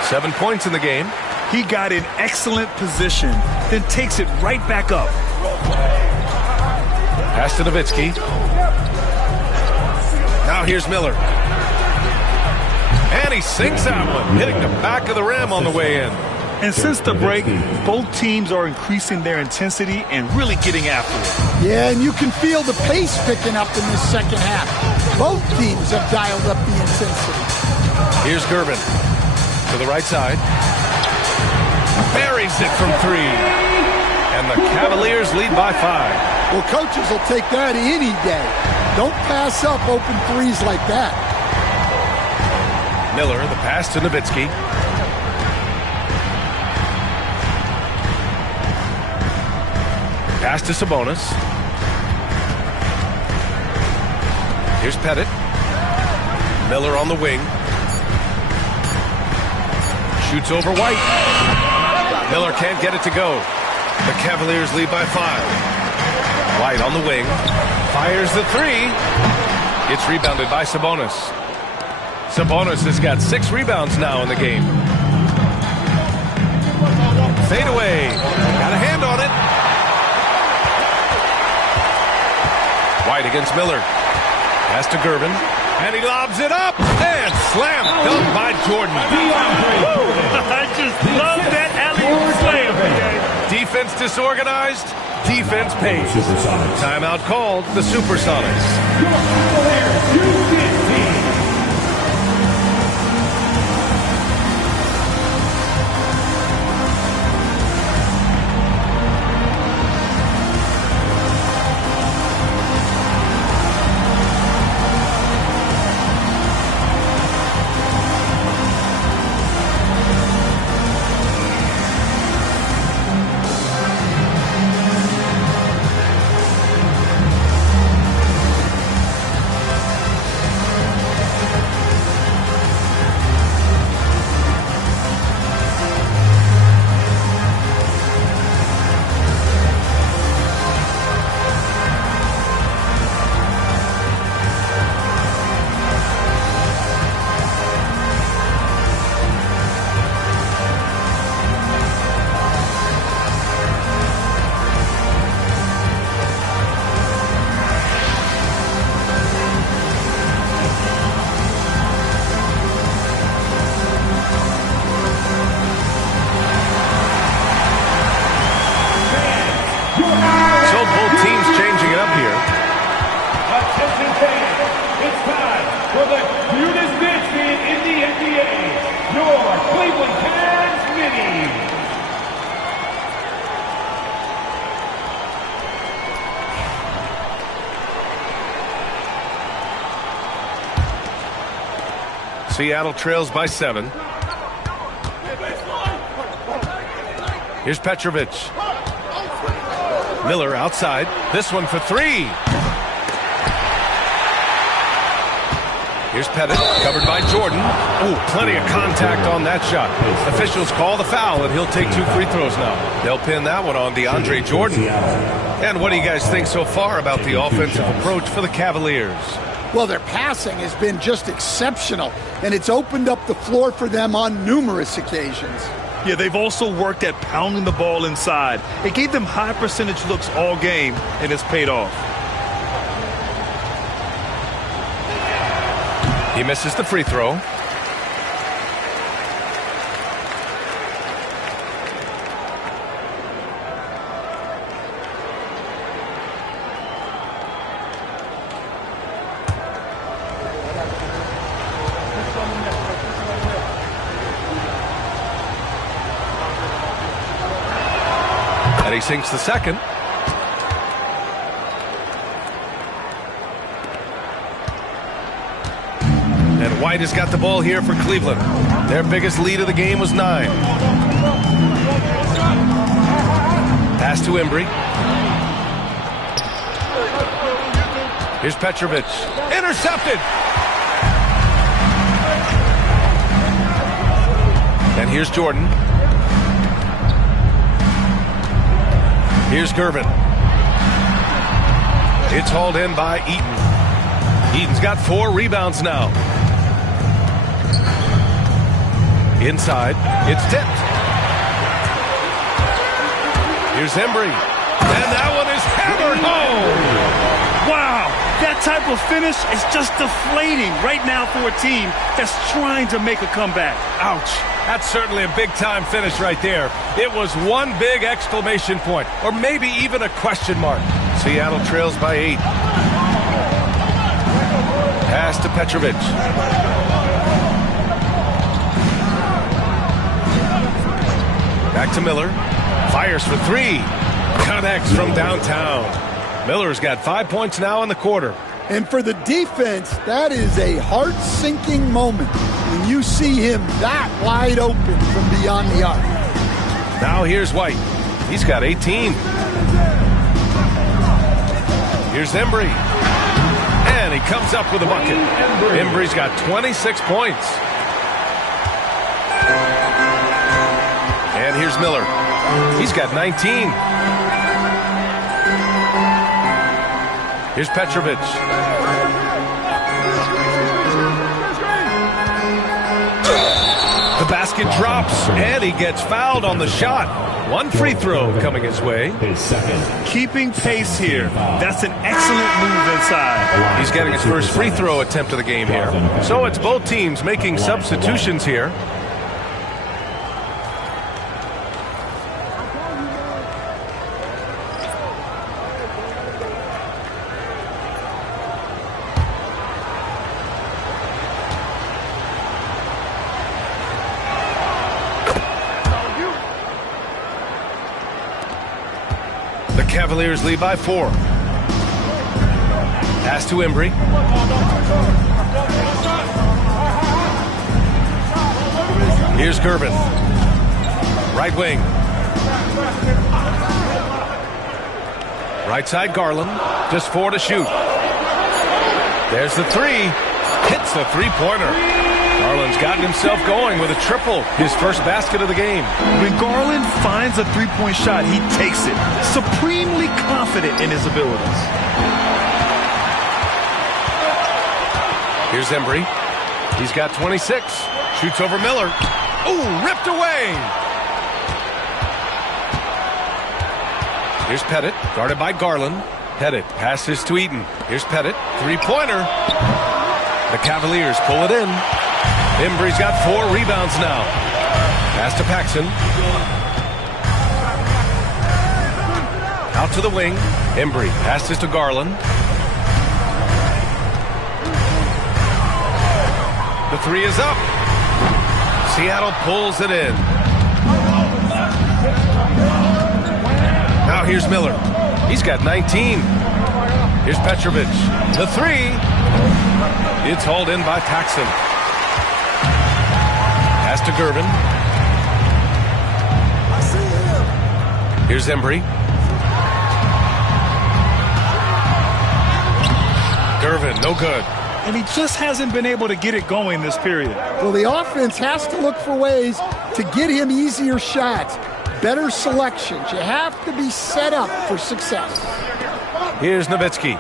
7 points in the game. He got in excellent position, then takes it right back up. Pass to Nowitzki. Now here's Miller. And he sinks that one, hitting the back of the rim on the way in. And since the break, both teams are increasing their intensity and really getting after it. Yeah, and you can feel the pace picking up in this second half. Both teams have dialed up the intensity. Here's Gervin to the right side. Buries it from 3. And the Cavaliers lead by 5. Well, coaches will take that any day. Don't pass up open threes like that. Miller, the pass to Nowitzki. Pass to Sabonis. Here's Pettit. Miller on the wing. Shoots over White. Miller can't get it to go. The Cavaliers lead by 5. White on the wing. Fires the 3. It's rebounded by Sabonis. Sabonis has got 6 rebounds now in the game. Fade away. Got a hand on it. White against Miller. Pass to Gervin. And he lobs it up. And slam dunk by Jordan. I just love that alley-oop slam. Defense disorganized. Defense pays. Timeout called. The Supersonics. Seattle trails by 7. Here's Petrovic. Miller outside. This one for 3. Here's Pettit, covered by Jordan. Oh, plenty of contact on that shot. Officials call the foul, and he'll take 2 free throws now. They'll pin that one on DeAndre Jordan. And what do you guys think so far about the offensive approach for the Cavaliers? Well, their passing has been just exceptional, and it's opened up the floor for them on numerous occasions. Yeah, they've also worked at pounding the ball inside. It gave them high percentage looks all game, and it's paid off. He misses the free throw. And he sinks the second. And White has got the ball here for Cleveland. Their biggest lead of the game was 9. Pass to Embry. Here's Petrovic. Intercepted! And here's Jordan. Here's Gervin. It's hauled in by Eaton. Eaton's got 4 rebounds now. Inside, it's tipped. Here's Embry. And that one is hammered home. Wow, that type of finish is just deflating right now for a team that's trying to make a comeback. Ouch. That's certainly a big-time finish right there. It was one big exclamation point, or maybe even a question mark. Seattle trails by 8. Pass to Petrovic. Back to Miller. Fires for 3. Connects from downtown. Miller's got 5 points now in the quarter. And for the defense, that is a heart-sinking moment when you see him that wide open from beyond the arc. Now here's White. He's got 18. Here's Embry. And he comes up with a bucket. Embry's got 26 points. And here's Miller. He's got 19. Here's Petrovic. The basket drops, and he gets fouled on the shot. 1 free throw coming his way. Keeping pace here. That's an excellent move inside. He's getting his first free throw attempt of the game here. So it's both teams making substitutions here. Cavaliers lead by 4. Pass to Embry. Here's Gervin. Right wing. Right side Garland. Just 4 to shoot. There's the 3. Hits the three-pointer. Garland's gotten himself going with a triple, his first basket of the game. When Garland finds a three-point shot, he takes it, supremely confident in his abilities. Here's Embry. He's got 26. Shoots over Miller. Ooh, ripped away. Here's Pettit, guarded by Garland. Pettit passes to Eaton. Here's Pettit, three-pointer. The Cavaliers pull it in. Embry's got 4 rebounds now. Pass to Paxson. Out to the wing. Embry passes to Garland. The 3 is up. Seattle pulls it in. Now here's Miller. He's got 19. Here's Petrovic. The 3. It's hauled in by Paxson. Pass to Gervin. Here's Embry. Gervin, no good. And he just hasn't been able to get it going this period. Well, the offense has to look for ways to get him easier shots, better selections. You have to be set up for success. Here's Nowitzki.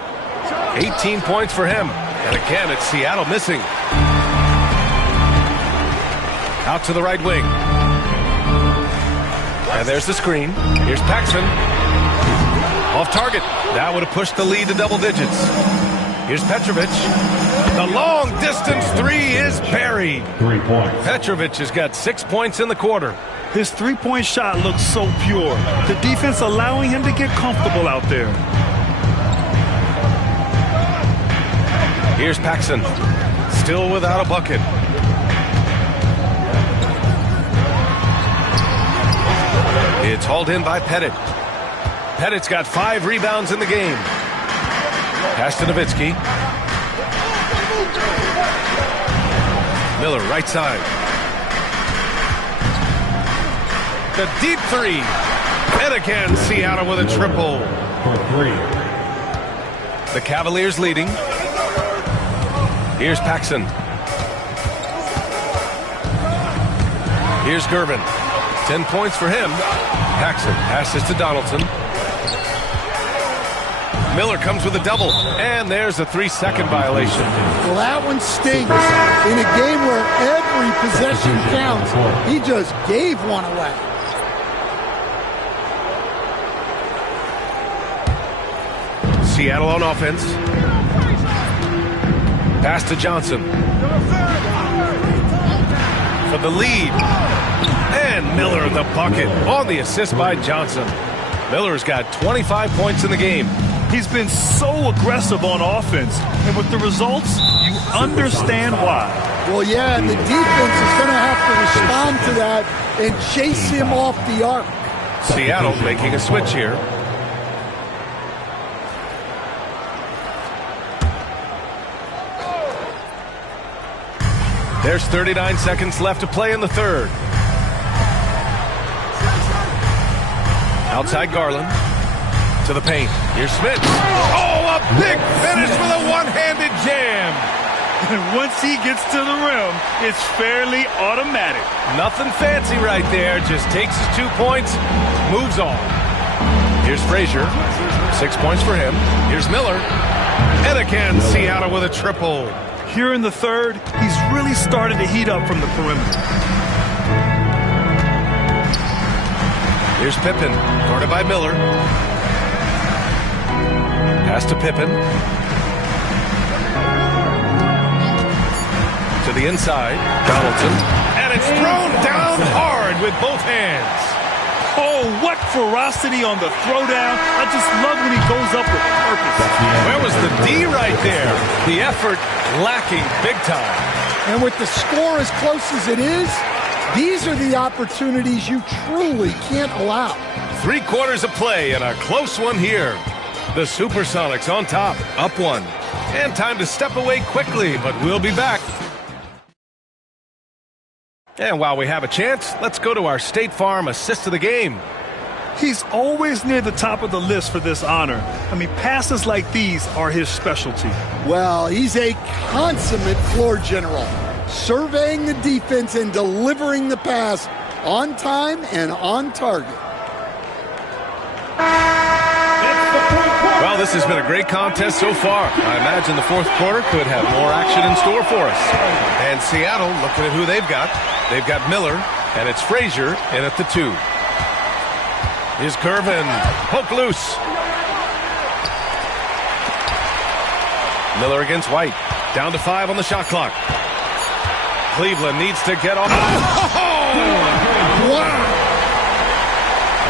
18 points for him. And again, it's Seattle missing. Out to the right wing. And there's the screen. Here's Paxson. Off target. That would have pushed the lead to double digits. Here's Petrovic. The long distance three is buried. 3 points. Petrovic has got 6 points in the quarter. His three-point shot looks so pure. The defense allowing him to get comfortable out there. Here's Paxson. Still without a bucket. It's hauled in by Pettit. Pettit's got 5 rebounds in the game. Pass to Nowitzki. Miller, right side. The deep three. And again, Seattle with a triple. For 3. The Cavaliers leading. Here's Paxson. Here's Gervin. 10 points for him. Paxson passes to Donaldson. Miller comes with a double, and there's a 3-second violation. Well, that one stings. In a game where every possession counts, he just gave one away. Seattle on offense. Pass to Johnson. For the lead. And Miller the bucket on the assist by Johnson. Miller's got 25 points in the game. He's been so aggressive on offense, and with the results, you understand why. Well, yeah, the defense is going to have to respond to that and chase him off the arc. Seattle making a switch here. There's 39 seconds left to play in the third. Outside Garland. To the paint. Here's Smith. Oh, a big finish with a one-handed jam. And once he gets to the rim, it's fairly automatic. Nothing fancy right there. Just takes his 2 points, moves on. Here's Frazier. 6 points for him. Here's Miller. And again, Seattle with a triple. Here in the third, he's really started to heat up from the perimeter. Here's Pippen, guarded by Miller. Pass to Pippen. To the inside, Donaldson. And it's thrown down hard with both hands. Oh, what ferocity on the throwdown. I just love when he goes up with purpose. Where was the D right there? The effort lacking big time. And with the score as close as it is, these are the opportunities you truly can't allow. 3 quarters of play and a close one here. The Supersonics on top, up 1. And time to step away quickly, but we'll be back. And while we have a chance, let's go to our State Farm assist of the game. He's always near the top of the list for this honor. I mean, passes like these are his specialty. Well, he's a consummate floor general, surveying the defense and delivering the pass on time and on target. Well, this has been a great contest so far. I imagine the fourth quarter could have more action in store for us. And Seattle, looking at who they've got Miller, and it's Frazier in at the 2. Here's Gervin, poke loose. Miller against White, down to 5 on the shot clock. Cleveland needs to get off. Wow!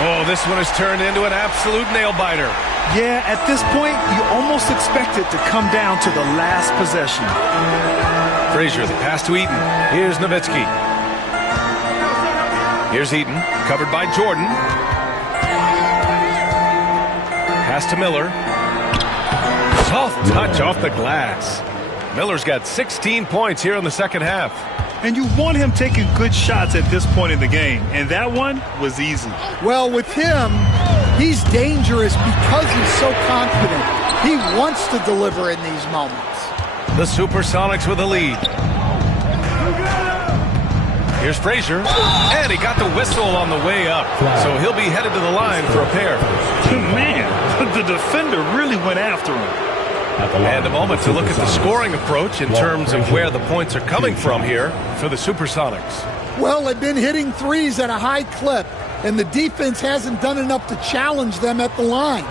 Oh, this one has turned into an absolute nail-biter. Yeah, at this point, you almost expect it to come down to the last possession. Frazier, the pass to Eaton. Here's Nowitzki. Here's Eaton, covered by Jordan. Pass to Miller. Soft touch off the glass. Miller's got 16 points here in the second half. And you want him taking good shots at this point in the game. And that one was easy. Well, with him, he's dangerous because he's so confident. He wants to deliver in these moments. The Supersonics with a lead. Here's Frazier, and he got the whistle on the way up, so he'll be headed to the line for a pair. Man, the defender really went after him. And a moment to look at the scoring approach in terms of where the points are coming from here for the Supersonics. Well, they've been hitting threes at a high clip, and the defense hasn't done enough to challenge them at the line.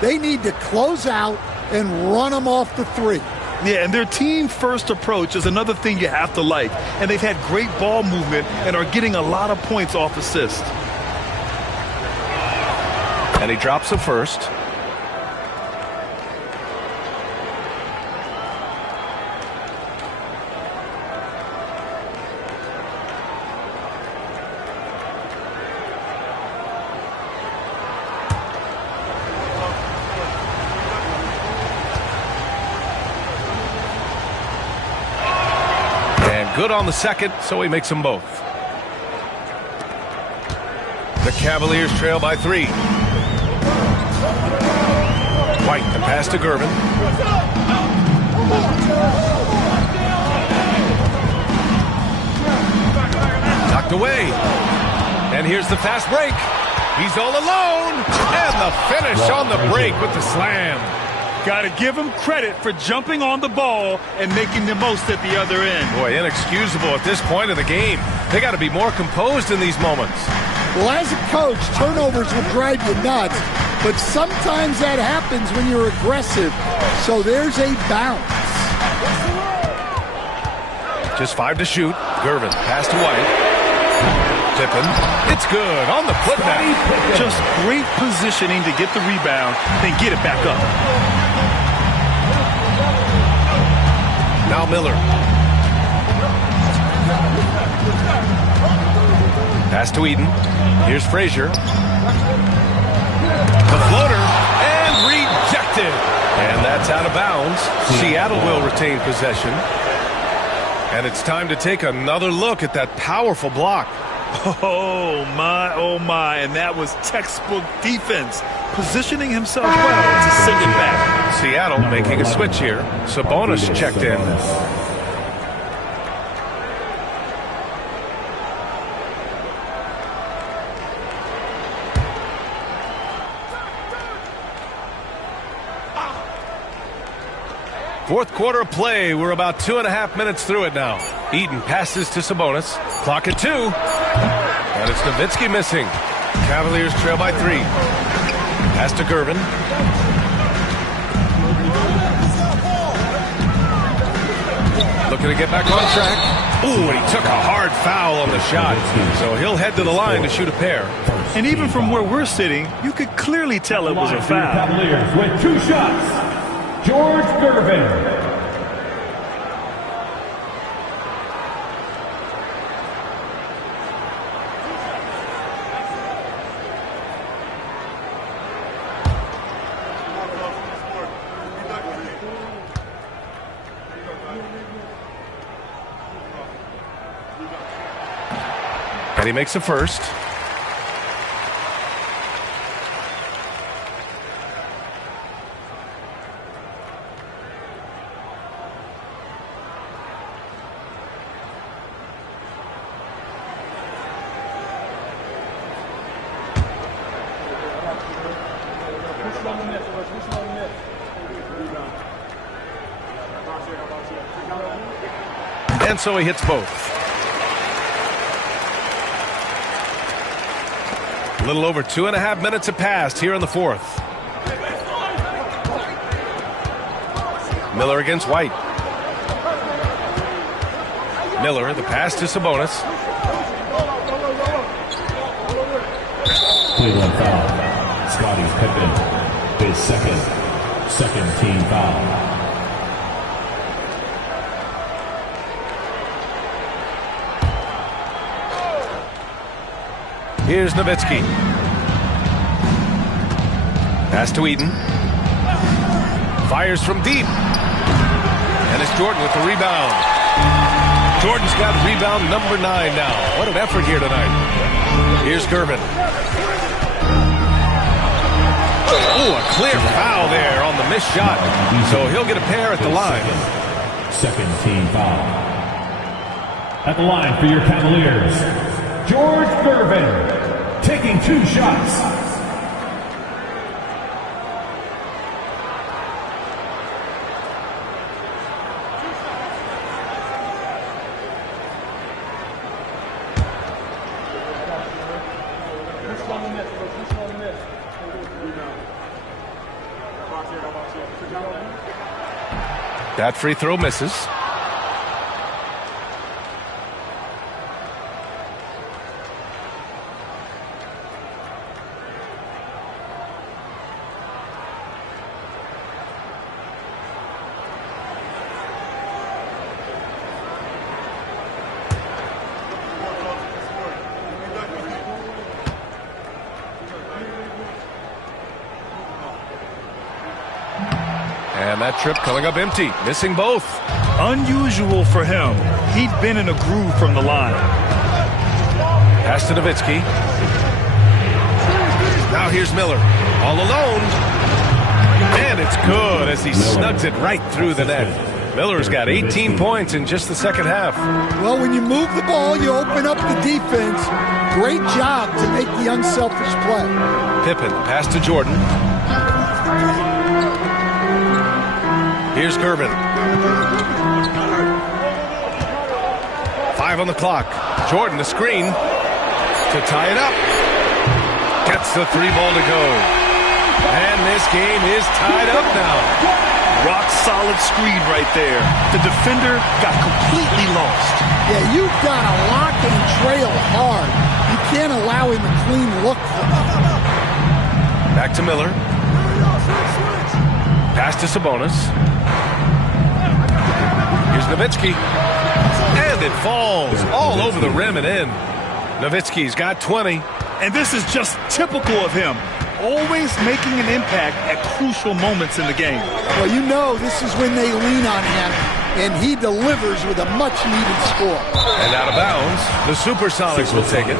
They need to close out and run them off the three. Yeah, and their team-first approach is another thing you have to like. And they've had great ball movement and are getting a lot of points off assists. And he drops the first. Good on the second, so he makes them both. The Cavaliers trail by 3. White, the pass to Gervin. Knocked away. And here's the fast break. He's all alone. And the finish on the break with the slam. Got to give him credit for jumping on the ball and making the most at the other end. Boy, inexcusable at this point of the game. They got to be more composed in these moments. Well, as a coach, turnovers will drive you nuts, but sometimes that happens when you're aggressive. So there's a bounce. Just 5 to shoot. Gervin, pass to White. Tippin. It's good on the putback. Just great positioning to get the rebound, then get it back up. Now Miller. Pass to Eden. Here's Frazier. The floater, and rejected. And that's out of bounds. Seattle will retain possession. And it's time to take another look at that powerful block. Oh, my. And that was textbook defense. Positioning himself well to send it back. Seattle making a switch here. Sabonis checked in. Fourth quarter of play. We're about 2.5 minutes through it now. Eden passes to Sabonis. Clock at 2. And it's Nowitzki missing. Cavaliers trail by 3. Pass to Gervin. Looking to get back on track. Ooh, and he took a hard foul on the shot. So he'll head to the line to shoot a pair. And even from where we're sitting, you could clearly tell it was a foul. Cavaliers with 2 shots. George Gervin. And he makes the first. And so he hits both. A little over 2.5 minutes have passed here in the fourth. Miller against White. Miller, the pass to Sabonis. Cleveland foul. Scottie Pippen, his second team foul. Here's Nowitzki. Pass to Eden. Fires from deep. And it's Jordan with the rebound. Jordan's got rebound number 9 now. What an effort here tonight. Here's Gervin. Oh, a clear foul there on the missed shot. So he'll get a pair at the line. Second team foul. At the line for your Cavaliers, George Gervin, taking 2 shots. That free throw misses. And that trip coming up empty, missing both. Unusual for him. He'd been in a groove from the line. Pass to Nowitzki. Now here's Miller, all alone. And it's good as he snugs it right through the net. Miller's got 18 points in just the second half. Well, when you move the ball, you open up the defense. Great job to make the unselfish play. Pippen, pass to Jordan. Here's Gervin. 5 on the clock. Jordan, the screen to tie it up. Gets the 3-ball to go. And this game is tied up now. Rock solid screen right there. The defender got completely lost. Yeah, you've got to lock and trail hard. You can't allow him a clean look for him. Back to Miller. Pass to Sabonis. Here's Nowitzki. And it falls all over the rim and in. Nowitzki's got 20. And this is just typical of him. Always making an impact at crucial moments in the game. Well, you know this is when they lean on him, and he delivers with a much-needed score. And out of bounds, the Supersonics will take it.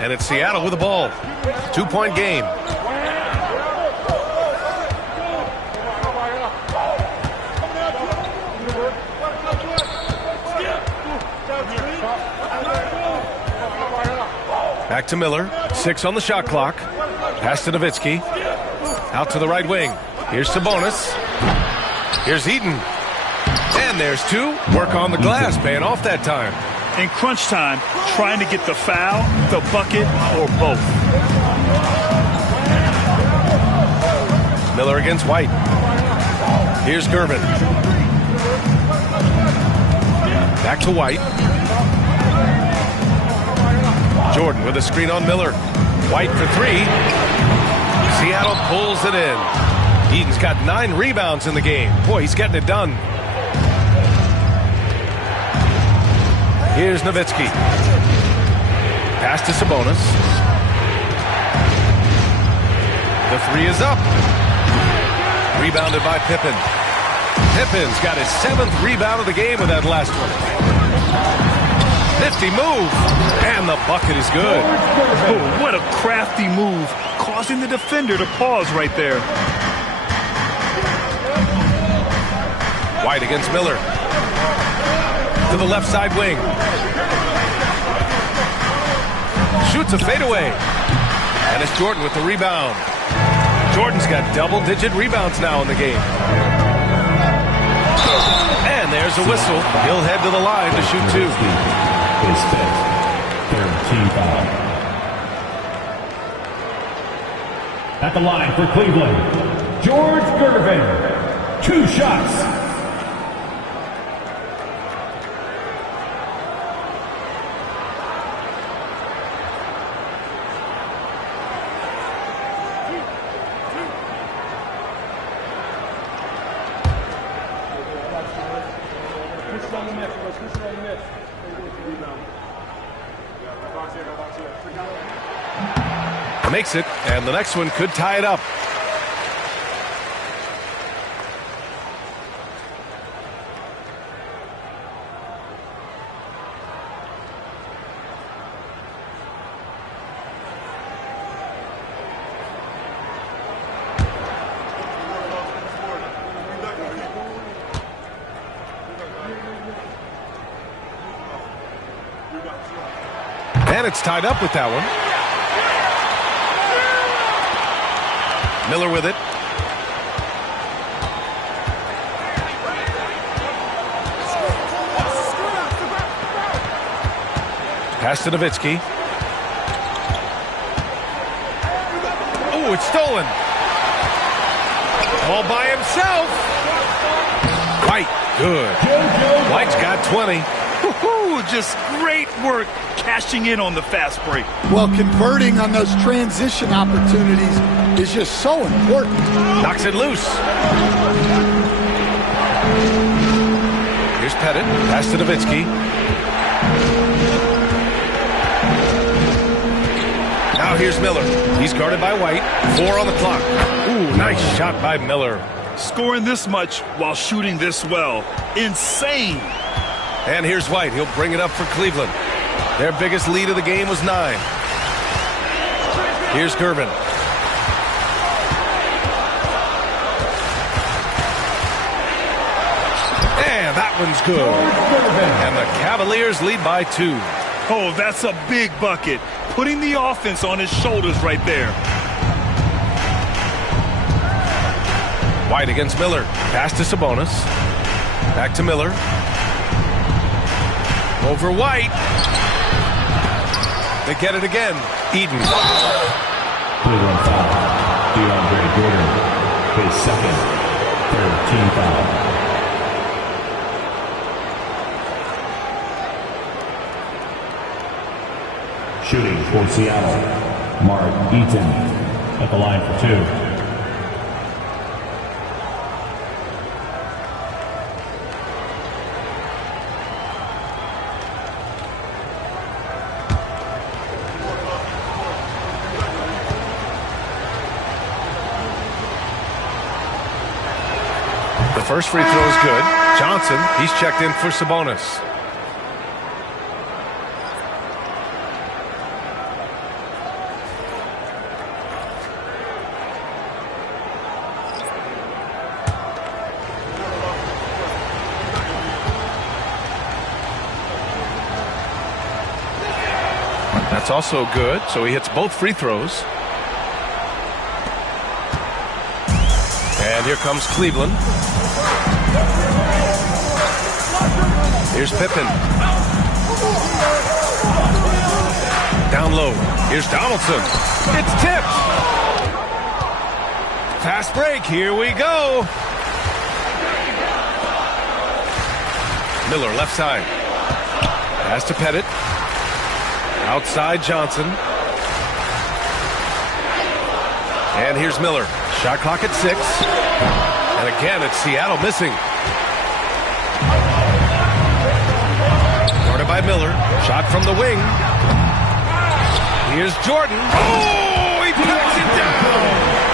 And it's Seattle with the ball. 2-point game. Back to Miller. 6 on the shot clock. Pass to Nowitzki. Out to the right wing. Here's Sabonis. Here's Eaton. And there's 2. Work on the glass, paying off that time. In crunch time, trying to get the foul, the bucket, or both. Miller against White. Here's Gervin. Back to White. Jordan with a screen on Miller. White for 3. Seattle pulls it in. Eaton's got 9 rebounds in the game. Boy, he's getting it done. Here's Nowitzki. Pass to Sabonis. The 3 is up. Rebounded by Pippen. Pippen's got his 7th rebound of the game with that last one. Nifty move. And the bucket is good. Oh, what a crafty move, causing the defender to pause right there. White against Miller. To the left side wing. Shoots a fadeaway. And it's Jordan with the rebound. Jordan's got double-digit rebounds now in the game. And there's a whistle. He'll head to the line to shoot 2. His 5th team foul. At the line for Cleveland, George Gervin. 2 shots. Makes it, and the next one could tie it up. And it's tied up with that one. Miller with it. Pass to Nowitzki. Oh, it's stolen. All by himself. White, good. White's got 20. Woo-hoo, just great work cashing in on the fast break. Well, converting on those transition opportunities is just so important. Knocks it loose. Here's Pettit. Pass to Nowitzki. Now here's Miller. He's guarded by White. 4 on the clock. Ooh, nice shot by Miller. Scoring this much while shooting this well. Insane. And here's White. He'll bring it up for Cleveland. Their biggest lead of the game was 9. Here's Gervin. And that one's good. And the Cavaliers lead by 2. Oh, that's a big bucket. Putting the offense on his shoulders right there. White against Miller. Pass to Sabonis. Back to Miller. Over White. They get it again. Eden. Cleveland foul. DeAndre Jordan. His second. Third team foul. Shooting for Seattle. Mark Eaton at the line for 2. The first free throw is good. Johnson, he's checked in for Sabonis. That's also good, so he hits both free throws. And here comes Cleveland. Here's Pippen. Down low. Here's Donaldson. It's tipped. Fast break. Here we go. Miller left side. Pass to Pettit. Outside Johnson. And here's Miller. Shot clock at 6. And again, it's Seattle missing. Guarded by Miller. Shot from the wing. Here's Jordan. Oh, he knocks it down.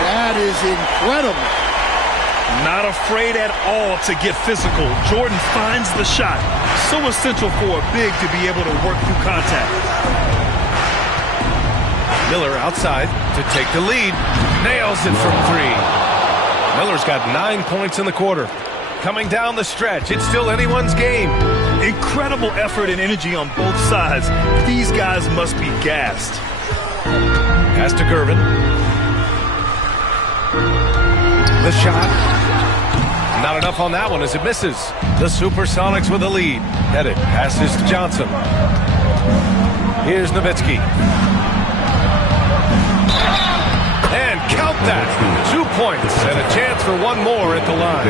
That is incredible. Not afraid at all to get physical. Jordan finds the shot. So essential for a big to be able to work through contact. Miller outside to take the lead. Nails it from 3. Miller's got 9 points in the quarter. Coming down the stretch, it's still anyone's game. Incredible effort and energy on both sides. These guys must be gassed. Pass to Gervin. The shot. Not enough on that one as it misses. The Supersonics with the lead. Pettit passes to Johnson. Here's Nowitzki. And count that. 2 points and a chance for one more at the line.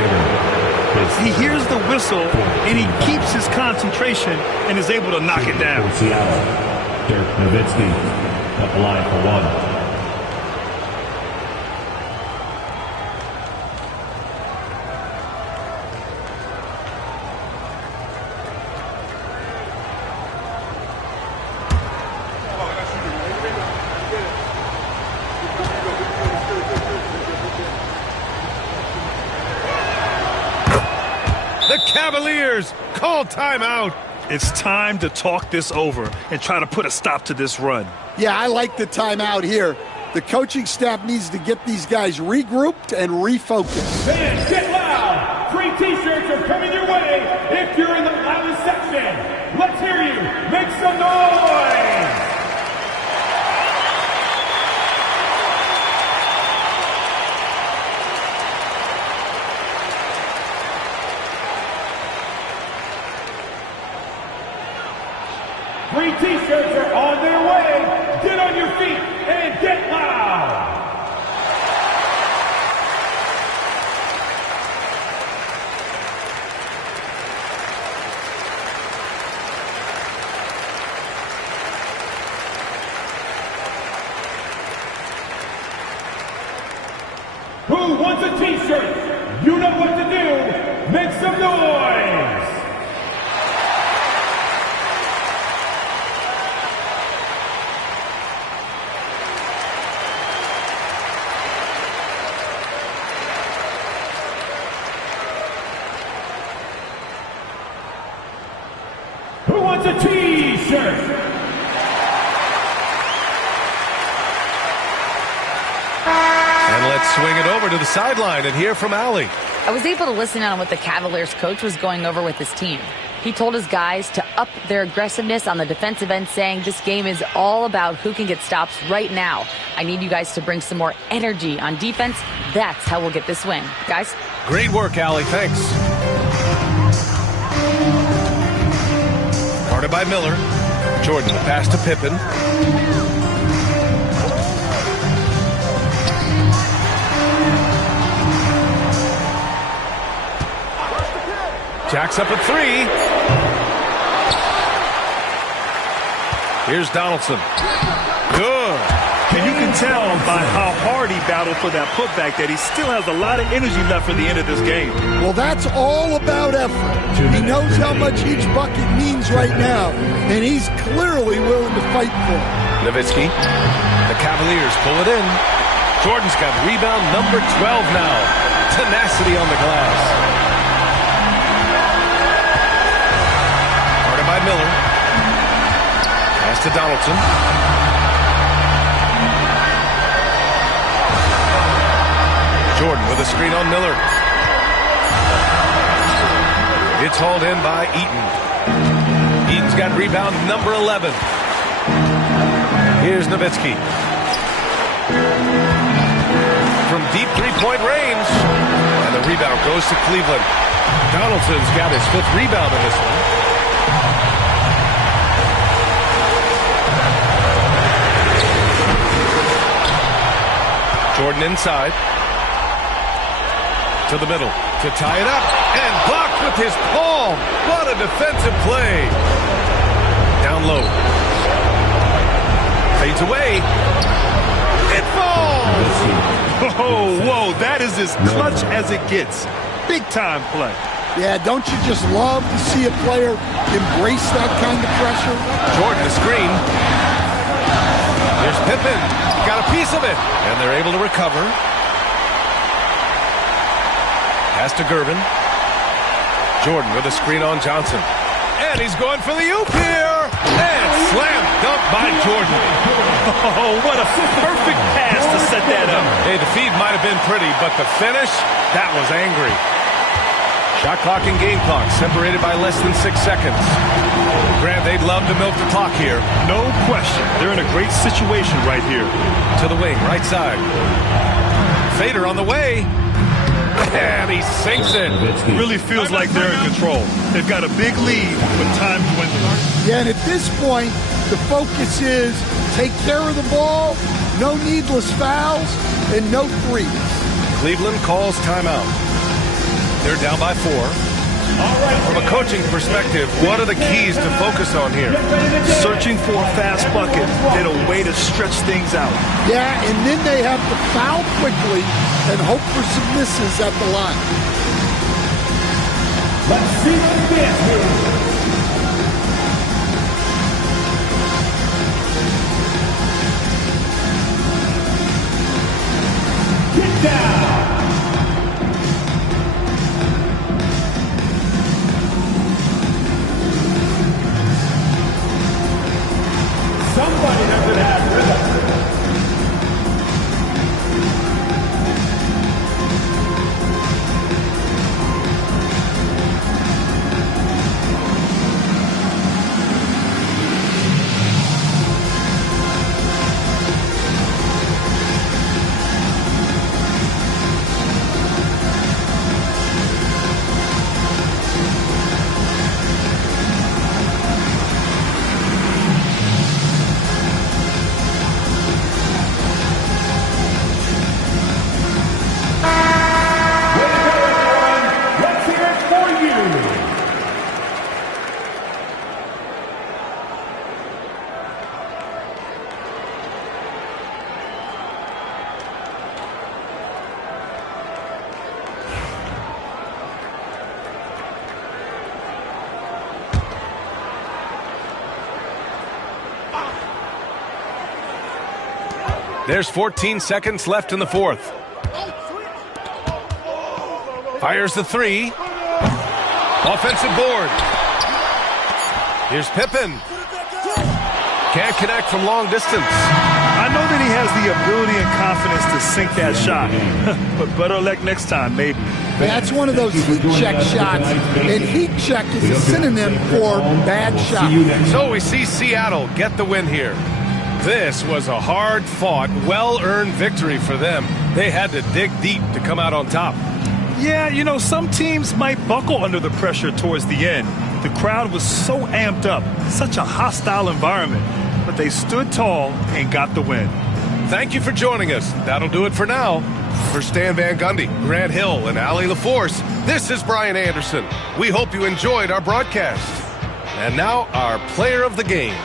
He hears the whistle and he keeps his concentration and is able to knock it down. Seattle. Dirk Nowitzki at the line for 1. The Cavaliers call timeout. It's time to talk this over and try to put a stop to this run. Yeah, I like the timeout here. The coaching staff needs to get these guys regrouped and refocused. Fans, get loud! Free t-shirts are coming your way if you're in the loudest section. Let's hear you. Make some noise! Free t-shirts are on their way. Get on your feet and get loud. Who wants a t-shirt? You know what to do. Make some noise. Who wants a t-shirt? And let's swing it over to the sideline and hear from Allie. I was able to listen on what the Cavaliers coach was going over with his team. He told his guys to up their aggressiveness on the defensive end, saying this game is all about who can get stops right now. I need you guys to bring some more energy on defense. That's how we'll get this win. Guys? Great work, Allie. Thanks. Guarded by Miller. Jordan, the pass to Pippen. Jacks up at 3. Here's Donaldson. Good. And you can tell by how hard he battled for that putback that he still has a lot of energy left for the end of this game. Well, that's all about effort. He knows how much each bucket means right now, and he's clearly willing to fight for it. Nowitzki. The Cavaliers pull it in. Jordan's got rebound number 12 now. Tenacity on the glass. Guarded by Miller. Pass to Donaldson. Jordan with a screen on Miller. It's hauled in by Eaton. Eaton's got rebound number 11. Here's Nowitzki. From deep three-point range. And the rebound goes to Cleveland. Donaldson's got his 5th rebound in this one. Jordan inside. To the middle, to tie it up, and blocked with his palm. What a defensive play. Down low. Fades away. It falls! Oh, whoa, that is as clutch as it gets. Big time play. Yeah, don't you just love to see a player embrace that kind of pressure? Jordan, the screen. There's Pippen. Got a piece of it. And they're able to recover. Pass to Gervin. Jordan with a screen on Johnson. And he's going for the oop here. And slam dunk by Jordan. Oh, what a perfect pass to set that up. Hey, the feed might have been pretty, but the finish, that was angry. Shot clock and game clock separated by less than 6 seconds. Grant, they'd love to milk the clock here. No question. They're in a great situation right here. To the wing, right side. Fader on the way. And he sinks it. Really feels like they're in control. They've got a big lead, but time dwindling. Yeah, and at this point, the focus is take care of the ball, no needless fouls, and no threes. Cleveland calls timeout. They're down by 4. From a coaching perspective, what are the keys to focus on here? Searching for a fast bucket and a way to stretch things out. Yeah, and then they have to foul quickly and hope for some misses at the line. Let's see the dance move. Get down. There's 14 seconds left in the fourth. Fires the three. Offensive board. Here's Pippen. Can't connect from long distance. I know that he has the ability and confidence to sink that shot, but better luck next time, maybe. That's one of those heat check shots, and heat check is a synonym for bad shot. So we see Seattle get the win here. This was a hard-fought, well-earned victory for them. They had to dig deep to come out on top. Yeah, you know, some teams might buckle under the pressure towards the end. The crowd was so amped up, such a hostile environment, but they stood tall and got the win. Thank you for joining us. That'll do it for now. For Stan Van Gundy, Grant Hill, and Allie LaForce, this is Brian Anderson. We hope you enjoyed our broadcast. And now, our player of the game.